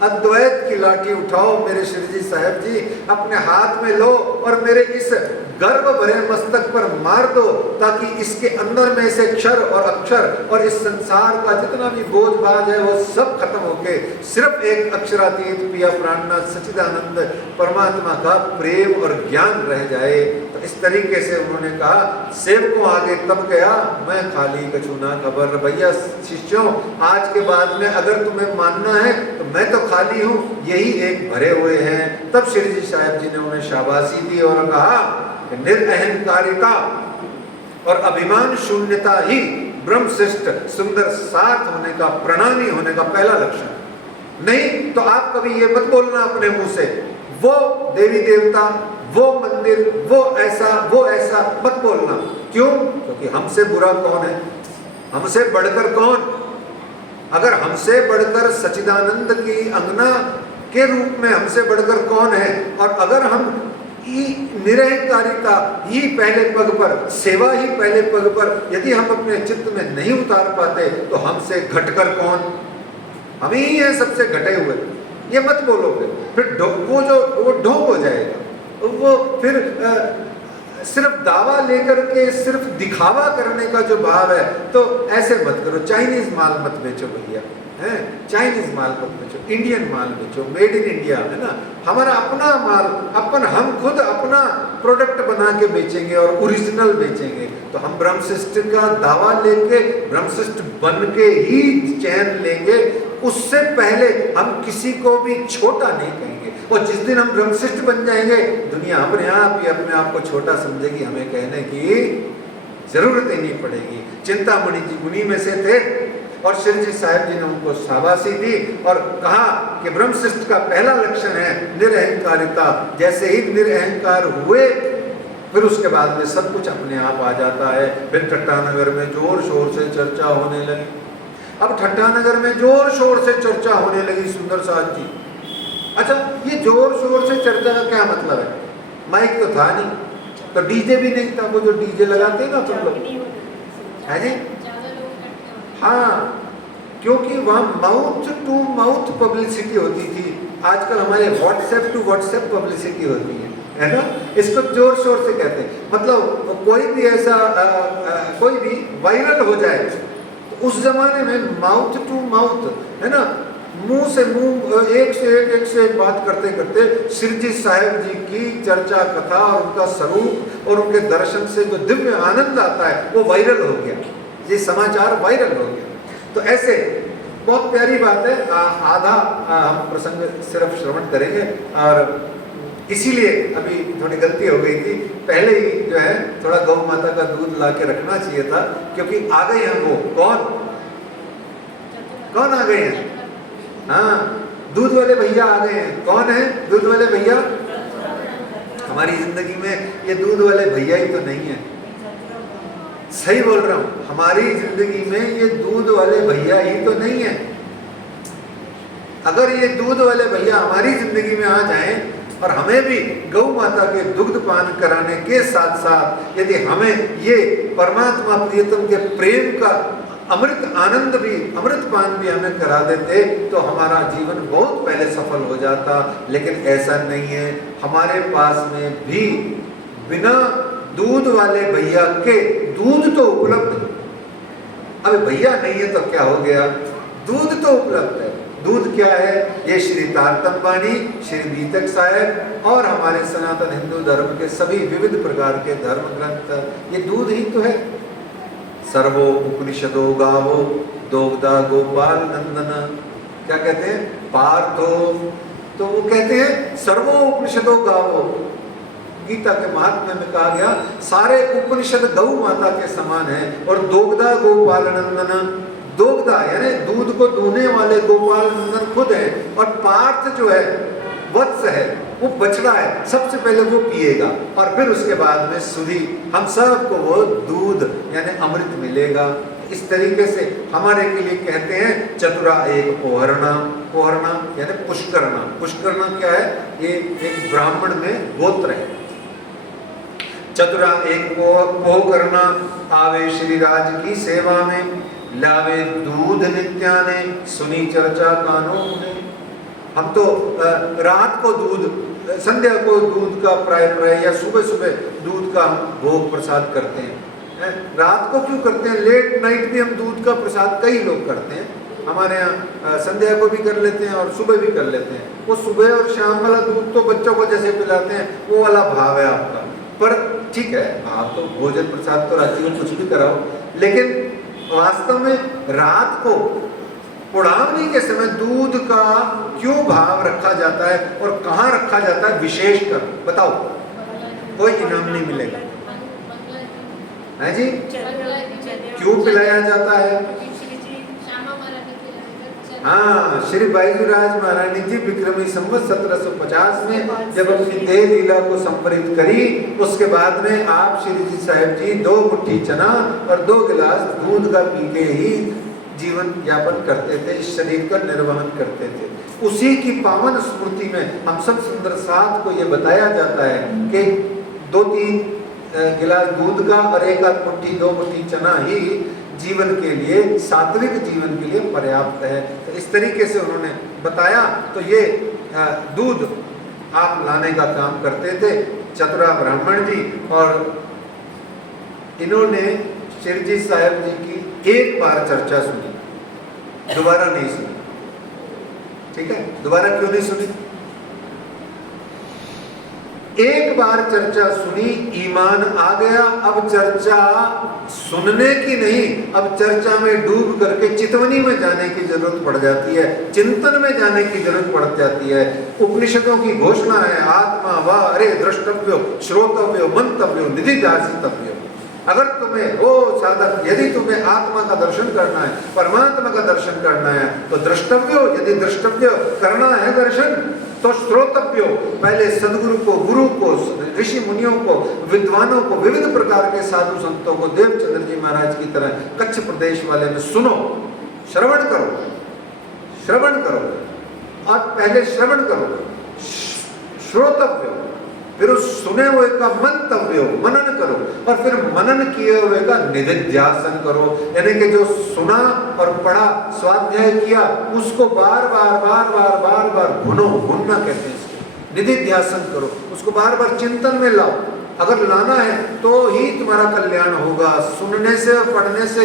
अद्वैत की लाठी उठाओ मेरे श्री जी साहब जी, अपने हाथ में लो और मेरे इस गर्व भरे मस्तक पर मार दो, ताकि इसके अंदर में से क्षर और अक्षर और इस संसार का जितना भी बोझ बाज है वो सब खत्म होके सिर्फ एक अक्षरातीत पिया प्राणनाथ सच्चिदानंद परमात्मा का प्रेम और ज्ञान रह जाए। तो इस तरीके से उन्होंने कहा, सेवकों आगे तब गया मैं खाली कछुना खबर। भैया शिष्यों, आज के बाद में अगर तुम्हें मानना है तो मैं तो खाली हूँ, यही एक भरे हुए हैं। तब श्री जी साहब जी ने उन्हें शाबाशी दी और कहा कि निरअहंकारिता और अभिमान शून्यता ही ब्रह्मश्रेष्ठ सुंदर सार्थ होने का, प्रणामी होने का पहला लक्षण। नहीं तो आप कभी ये मत बोलना अपने मुंह से वो देवी देवता, वो मंदिर, वो ऐसा मत बोलना। क्यों? क्योंकि हमसे बुरा कौन है, हमसे बढ़कर कौन? अगर हमसे बढ़कर सच्चिदानंद की अंगना के रूप में हमसे बढ़कर कौन है? और अगर हम निरहंकारिता ही पहले पग पर, सेवा ही पहले पग पर यदि हम अपने चित्त में नहीं उतार पाते तो हमसे घटकर कौन? हम ही हैं सबसे घटे हुए। ये मत बोलो, फिर वो ढोंग हो जाएगा। वो फिर सिर्फ दावा लेकर के सिर्फ दिखावा करने का जो भाव है, तो ऐसे मत करो। चाइनीज माल मत बेचो भैया, हैं? चाइनीज माल मत बेचो, इंडियन माल बेचो, मेड इन इंडिया, है ना। हमारा अपना माल, हम खुद अपना प्रोडक्ट बना के बेचेंगे और ओरिजिनल बेचेंगे। तो हम ब्रह्मशिष्ट का दावा लेके ब्रह्मशिष्ट बन के ही चैन लेंगे। उससे पहले हम किसी को भी छोटा नहीं कहेंगे। और जिस दिन हम ब्रह्मशिष्ट बन जाएंगे, दुनिया अपने आप ही अपने आप को छोटा समझेगी, हमें कहने की जरूरत ही नहीं पड़ेगी। चिंतामणि जी उन्हीं में से थे और श्री जी साहब जी ने उनको शाबाशी दी और कहा कि ब्रह्मशिष्ट का पहला लक्षण है निरअहंकारिता। जैसे ही निरअहंकार हुए फिर उसके बाद में सब कुछ अपने आप आ जाता है। फिर ठट्टानगर में जोर शोर से चर्चा होने लगी। अब ठट्टानगर में जोर शोर से चर्चा होने लगी सुंदर साथ जी। अच्छा, ये जोर शोर से चर्चा का क्या मतलब है? माइक तो था नहीं, तो डीजे भी नहीं था। वो जो डीजे लगाते ना तुम लोग, है जी? हाँ, क्योंकि वहाँ माउथ टू माउथ पब्लिसिटी होती थी। आजकल हमारे व्हाट्सएप टू व्हाट्सएप पब्लिसिटी होती है ना। इसको जोर शोर से कहते हैं। मतलब कोई भी ऐसा कोई भी वायरल हो जाए तो उस जमाने में माउथ टू माउथ, है ना, मुंह से मुंह, एक से एक बात करते करते श्री जी साहब जी की चर्चा, कथा और उनका स्वरूप और उनके दर्शन से जो दिव्य आनंद आता है वो वायरल हो गया। ये समाचार वायरल हो गया। तो ऐसे बहुत प्यारी बात है। आधा हम प्रसंग सिर्फ श्रवण करेंगे और इसीलिए अभी थोड़ी गलती हो गई थी। पहले ही जो है थोड़ा गौ माता का दूध ला के रखना चाहिए था, क्योंकि आ गए हैं वो कौन आ गए हैं? हाँ, दूध वाले भैया आ गए हैं। कौन है दूध वाले भैया? हमारी जिंदगी में ये दूध वाले भैया ही तो नहीं है। सही बोल रहा हूं, हमारी जिंदगी में ये दूध वाले भैया ही तो नहीं है। अगर ये दूध वाले भैया हमारी जिंदगी में आ जाएं और हमें भी गौ माता के दुग्ध पान कराने के साथ साथ यदि हमें ये परमात्मा प्रियतम के प्रेम का अमृत आनंद भी, अमृत पान भी हमें करा देते तो हमारा जीवन बहुत पहले सफल हो जाता। लेकिन ऐसा नहीं है, हमारे पास में भी बिना दूध वाले भैया के दूध तो उपलब्ध है। अब भैया नहीं है तो क्या हो गया, दूध तो उपलब्ध है। दूध क्या है? ये श्री तारतम वाणी, श्री गीतक साहेब और हमारे सनातन हिंदू धर्म के सभी विविध प्रकार के धर्म ग्रंथ, ये दूध ही तो है। सर्वो उपनिषदो गावो दोग्धा गोपाल नंदन, क्या कहते हैं? पार्थो, तो वो कहते हैं सर्वो उपनिषदो गावो। गीता के महात्म्य में कहा गया सारे उपनिषद गौ माता के समान है। और दोग्धा गोपाल नंदन, दोग्धा यानी दूध को दूहने वाले गोपाल नंदन खुद है। और पार्थ जो है, वत्स है, वो बछड़ा है, सबसे पहले वो पिएगा और फिर उसके बाद में सुधी, हम सबको वो दूध यानी अमृत मिलेगा। इस तरीके से हमारे के लिए कहते हैं चतुरा एक पोहरना, पोहरना यानी पुष्करना। पुष्करना क्या है? ये एक ब्राह्मण में गोत्र है। चतुरा एक पोह करना, आवे श्री राज की सेवा में, लावे दूध नित्याने, सुनी चर्चा कानों में। हम तो रात को दूध, संध्या को दूध का प्राय या सुबह सुबह दूध का हम भोग प्रसाद करते हैं। रात को क्यों करते हैं? लेट नाइट भी हम दूध का प्रसाद कई लोग करते हैं। हमारे यहाँ संध्या को भी कर लेते हैं और सुबह भी कर लेते हैं। वो सुबह और शाम वाला दूध तो बच्चों को जैसे पिलाते हैं वो वाला भाव है आपका, पर ठीक है, आप तो भोजन प्रसाद तो रात्रि में कुछ भी कराओ, लेकिन वास्तव में रात को उड़ावनी के समय दूध का क्यों भाव रखा जाता है और कहाँ रखा जाता है विशेषकर? बताओ, कोई इनाम नहीं मिलेगा है जी। क्यों पिलाया जाता है? हाँ, श्री बाईजूराज महारानी जी विक्रमी संवत 1750 में जब अपनी देह लीला को संपरित करी, उसके बाद में आप श्री जी साहिब जी 2 मुट्ठी चना और 2 गिलास दूध का पी के ही जीवन यापन करते थे, इस शरीर का निर्वहन करते थे। उसी की पावन स्मृति में हम सब सुंदर साथ को ये बताया जाता है कि 2-3 गिलास दूध का और 1-2 मुट्ठी 2 मुट्ठी चना ही जीवन के लिए, सात्विक जीवन के लिए पर्याप्त है। तो इस तरीके से उन्होंने बताया। तो ये दूध आप लाने का काम करते थे चतुरा ब्राह्मण जी। और इन्होंने श्री जी साहिब जी की एक बार चर्चा सुनी, दोबारा नहीं सुनी। ठीक है, दोबारा क्यों नहीं सुनी? एक बार चर्चा सुनी, ईमान आ गया। अब चर्चा सुनने की नहीं, अब चर्चा में डूब करके चितवनी में जाने की जरूरत पड़ जाती है, चिंतन में जाने की जरूरत पड़ जाती है। उपनिषदों की घोषणा है, आत्मा वा अरे द्रष्टव्यो श्रोतव्यो मंतव्यो निधिध्यासितव्यो। अगर तुम्हें वो साधक, यदि तुम्हें आत्मा का दर्शन करना है, परमात्मा का दर्शन करना है तो द्रष्टव्यो, यदि द्रष्टव्य करना है दर्शन तो श्रोतव्यो, पहले सदगुरु को, गुरु को, ऋषि मुनियों को, विद्वानों को, विविध प्रकार के साधु संतों को, देवचंद्र जी महाराज की तरह कच्छ प्रदेश वाले में सुनो, श्रवण करो, श्रवण करो और पहले श्रवण करो, श्रोतव्यो, फिर उस सुने हुए का मंतव्य, मनन करो और फिर मनन किए हुए का निधिध्यासन करो। यानी कि जो सुना और पढ़ा, स्वाध्याय किया, उसको बार बार भुनो, भुनना कहते हैं इसको, निधिध्यासन करो, उसको बार बार चिंतन में लाओ। अगर लाना है तो ही तुम्हारा कल्याण होगा। सुनने से और पढ़ने से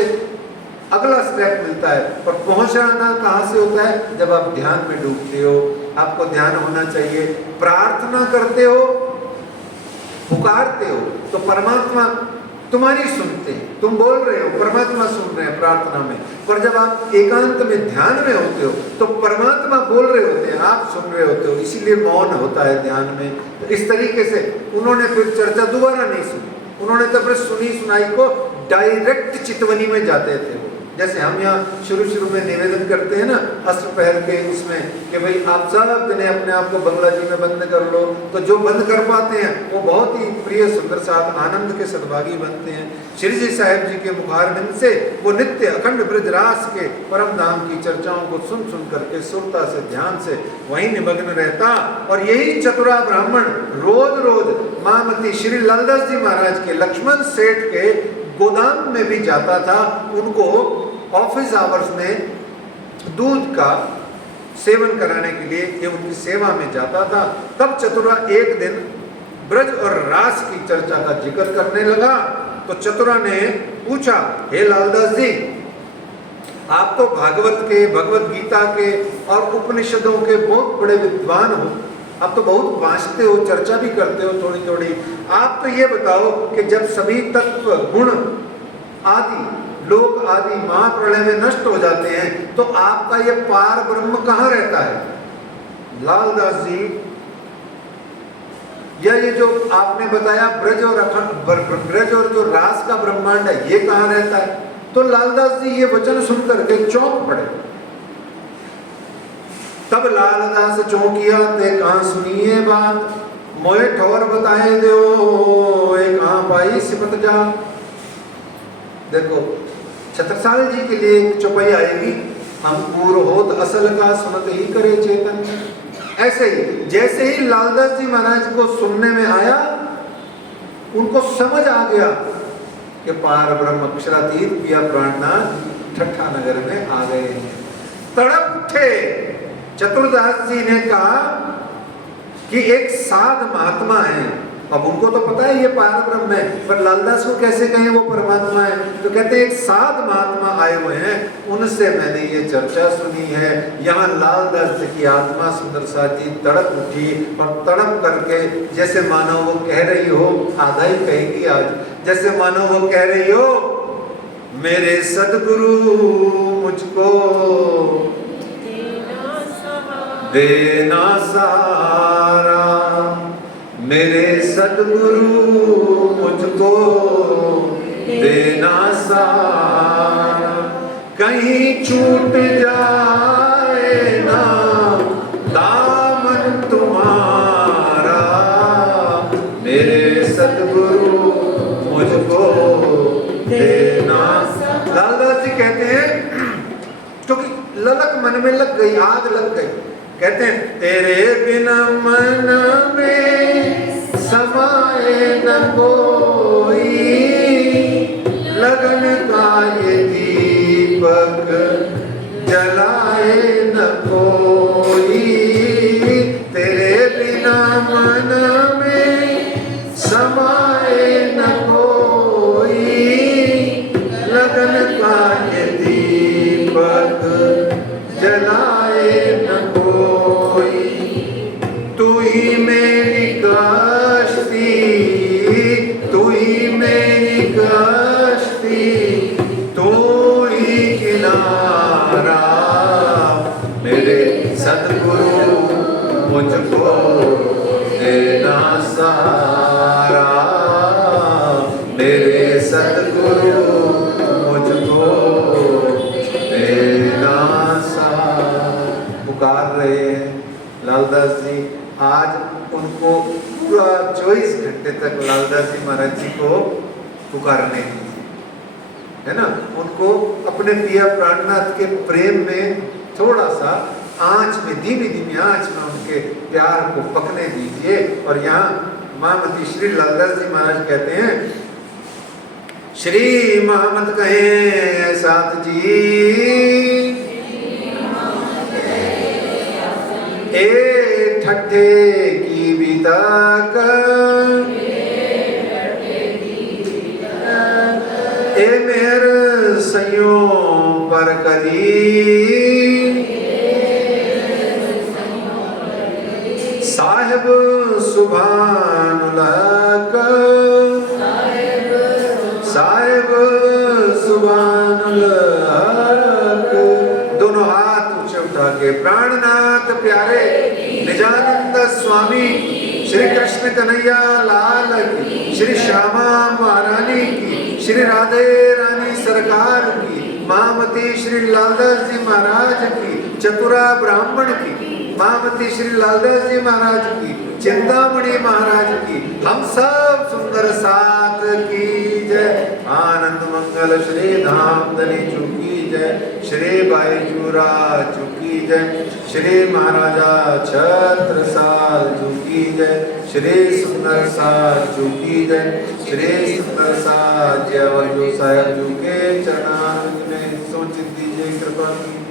अगला स्टेप मिलता है, और पहुंचना कहाँ से होता है? जब आप ध्यान में डूबते हो। आपको ध्यान होना चाहिए। प्रार्थना करते हो, पुकारते हो तो परमात्मा तुम्हारी सुनते हैं। तुम बोल रहे हो, परमात्मा सुन रहे हैं प्रार्थना में। पर जब आप एकांत में ध्यान में होते हो तो परमात्मा बोल रहे होते हैं, आप सुन रहे होते हो, इसीलिए मौन होता है ध्यान में। तो इस तरीके से उन्होंने फिर चर्चा दोबारा नहीं सुनी। उन्होंने तो फिर सुनी सुनाई को डायरेक्ट चितवनी में जाते थे। जैसे हम यहाँ शुरू में निवेदन करते हैं ना अस्त्र पहन के उसमें कि भाई आप सब जने अपने आप को बंगला जी में बंद कर लो, तो जो बंद कर पाते हैं वो बहुत ही प्रिय सुंदर साथ आनंद के सद्भागी बनते हैं। श्री जी साहिब जी के मुखारबिंद से वो नित्य अखंड ब्रजरास के परम धाम की चर्चाओं को सुन करके सुरता से ध्यान से वहीं निमग्न रहता। और यही चतुरा ब्राह्मण रोज रोज महामती श्री लालदास जी महाराज के लक्ष्मण सेठ के गोदाम में भी जाता था, उनको ऑफिस आवर्स में दूध का सेवन कराने के लिए ये उनकी सेवा में जाता था। तब चतुरा एक दिन ब्रज और रास की चर्चा का जिक्र करने लगा, तो चतुरा ने पूछा, हे लालदास जी, आप तो भागवत के, भगवत गीता के और उपनिषदों के बहुत बड़े विद्वान हो, आप तो बहुत वांचते हो, चर्चा भी करते हो थोड़ी थोड़ी। आप तो ये बताओ कि जब सभी तत्व गुण आदि लोक आदि महाप्रलय में नष्ट हो जाते हैं तो आपका ये पार ब्रह्म कहाँ रहता है? लालदास जी, या ये जो आपने बताया ब्रज और जो रास का ब्रह्मांड है ये कहाँ रहता है? तो लालदास जी ये वचन सुनकर के चौंक पड़े। तब लालदास चौंकिया ते कहाँ सुनिए बात, मोए ठोर बताए दो एक कहाँ पाई सिमत जा। देखो छत्रसाल जी के लिए एक चौपाई आएगी, हम पूर्व होत असल का सुनत ही करे चेतन। ऐसे ही जैसे ही लालदास जी महाराज को सुनने में आया, उनको समझ आ गया कि पार ब्रह्म अक्षरातीत पिया प्राणनाथ ठट्ठा नगर में आ गए हैं। तड़प उठे। चतुरदास जी ने कहा कि एक साध महात्मा है, अब उनको तो पता है ये पार ब्रह्म है, पर लालदास को कैसे कहें वो परमात्मा है? तो कहते हैं एक साध महात्मा आए हुए हैं, उनसे मैंने ये चर्चा सुनी है। यहाँ लालदास जी की आत्मा सुंदर सा जी तड़प उठी और तड़प करके जैसे मानो वो कह रही हो, आधा ही कहेगी आज, जैसे मानो वो कह रही हो, मेरे सदगुरु मुझको देना सहारा, मेरे सदगुरु मुझको देना सहारा, कहीं छूट जाए ना दामन तुम्हारा, मेरे सदगुरु मुझको देना। लालदास जी कहते हैं, क्योंकि ललक मन में लग गई, आग लग गई, कहते हैं तेरे बिना मन में समाए न कोई, लगन का ये दीपक जलाए न कोई, तेरे बिना मन में समाए न कोई, लगन का ये दीपक जलाए न कोई, तू ही मेरी कश्ती, तू ही मेरी कश्ती, तू ही किनारा, मेरे सदगुरु मुझको देना सहारा, मेरे सदगुरु मुझको देना सहारा। पुकार रहे हैं लालदास जी। आज उनको पूरा 24 घंटे तक लालदास जी महाराज जी को पुकारने दीजिए, है ना। उनको अपने पिया प्राणनाथ के प्रेम में थोड़ा सा आंच में, धीमी धीमी आंच में उनके प्यार को पकने दीजिए। और यहाँ महामती श्री लालदास जी महाराज कहते हैं, श्री महामत कहे साथ जी, ए ठट्ठे की बिताक, ए मेहर सयों पर करी, साहिब सुभानुलक, साहिब सुभानुलक। दोनों हाथ ऊंचे उठा के प्राणनाथ प्यारे निजानंद स्वामी श्री कृष्ण कन्हैया लाल की, श्री श्यामा महारानी की, श्री राधे रानी सरकार की महामती श्री लालदास जी महाराज की, चतुरा ब्राह्मण की, महामती श्री लालदास जी महाराज की, चिंतामणि महाराज की, हम सब सुंदर साथ की जय। आनंद मंगल श्री धाम धनी चुकी जय, श्री बाईजूरा चुकी जय, श्री महाराजा छत्रसाल चुकी जय, श्री सुंदर साथ चुकी जय, श्री सुंदर साथ जय। साहब जी के चरण में सोच दीजिए कृपा की।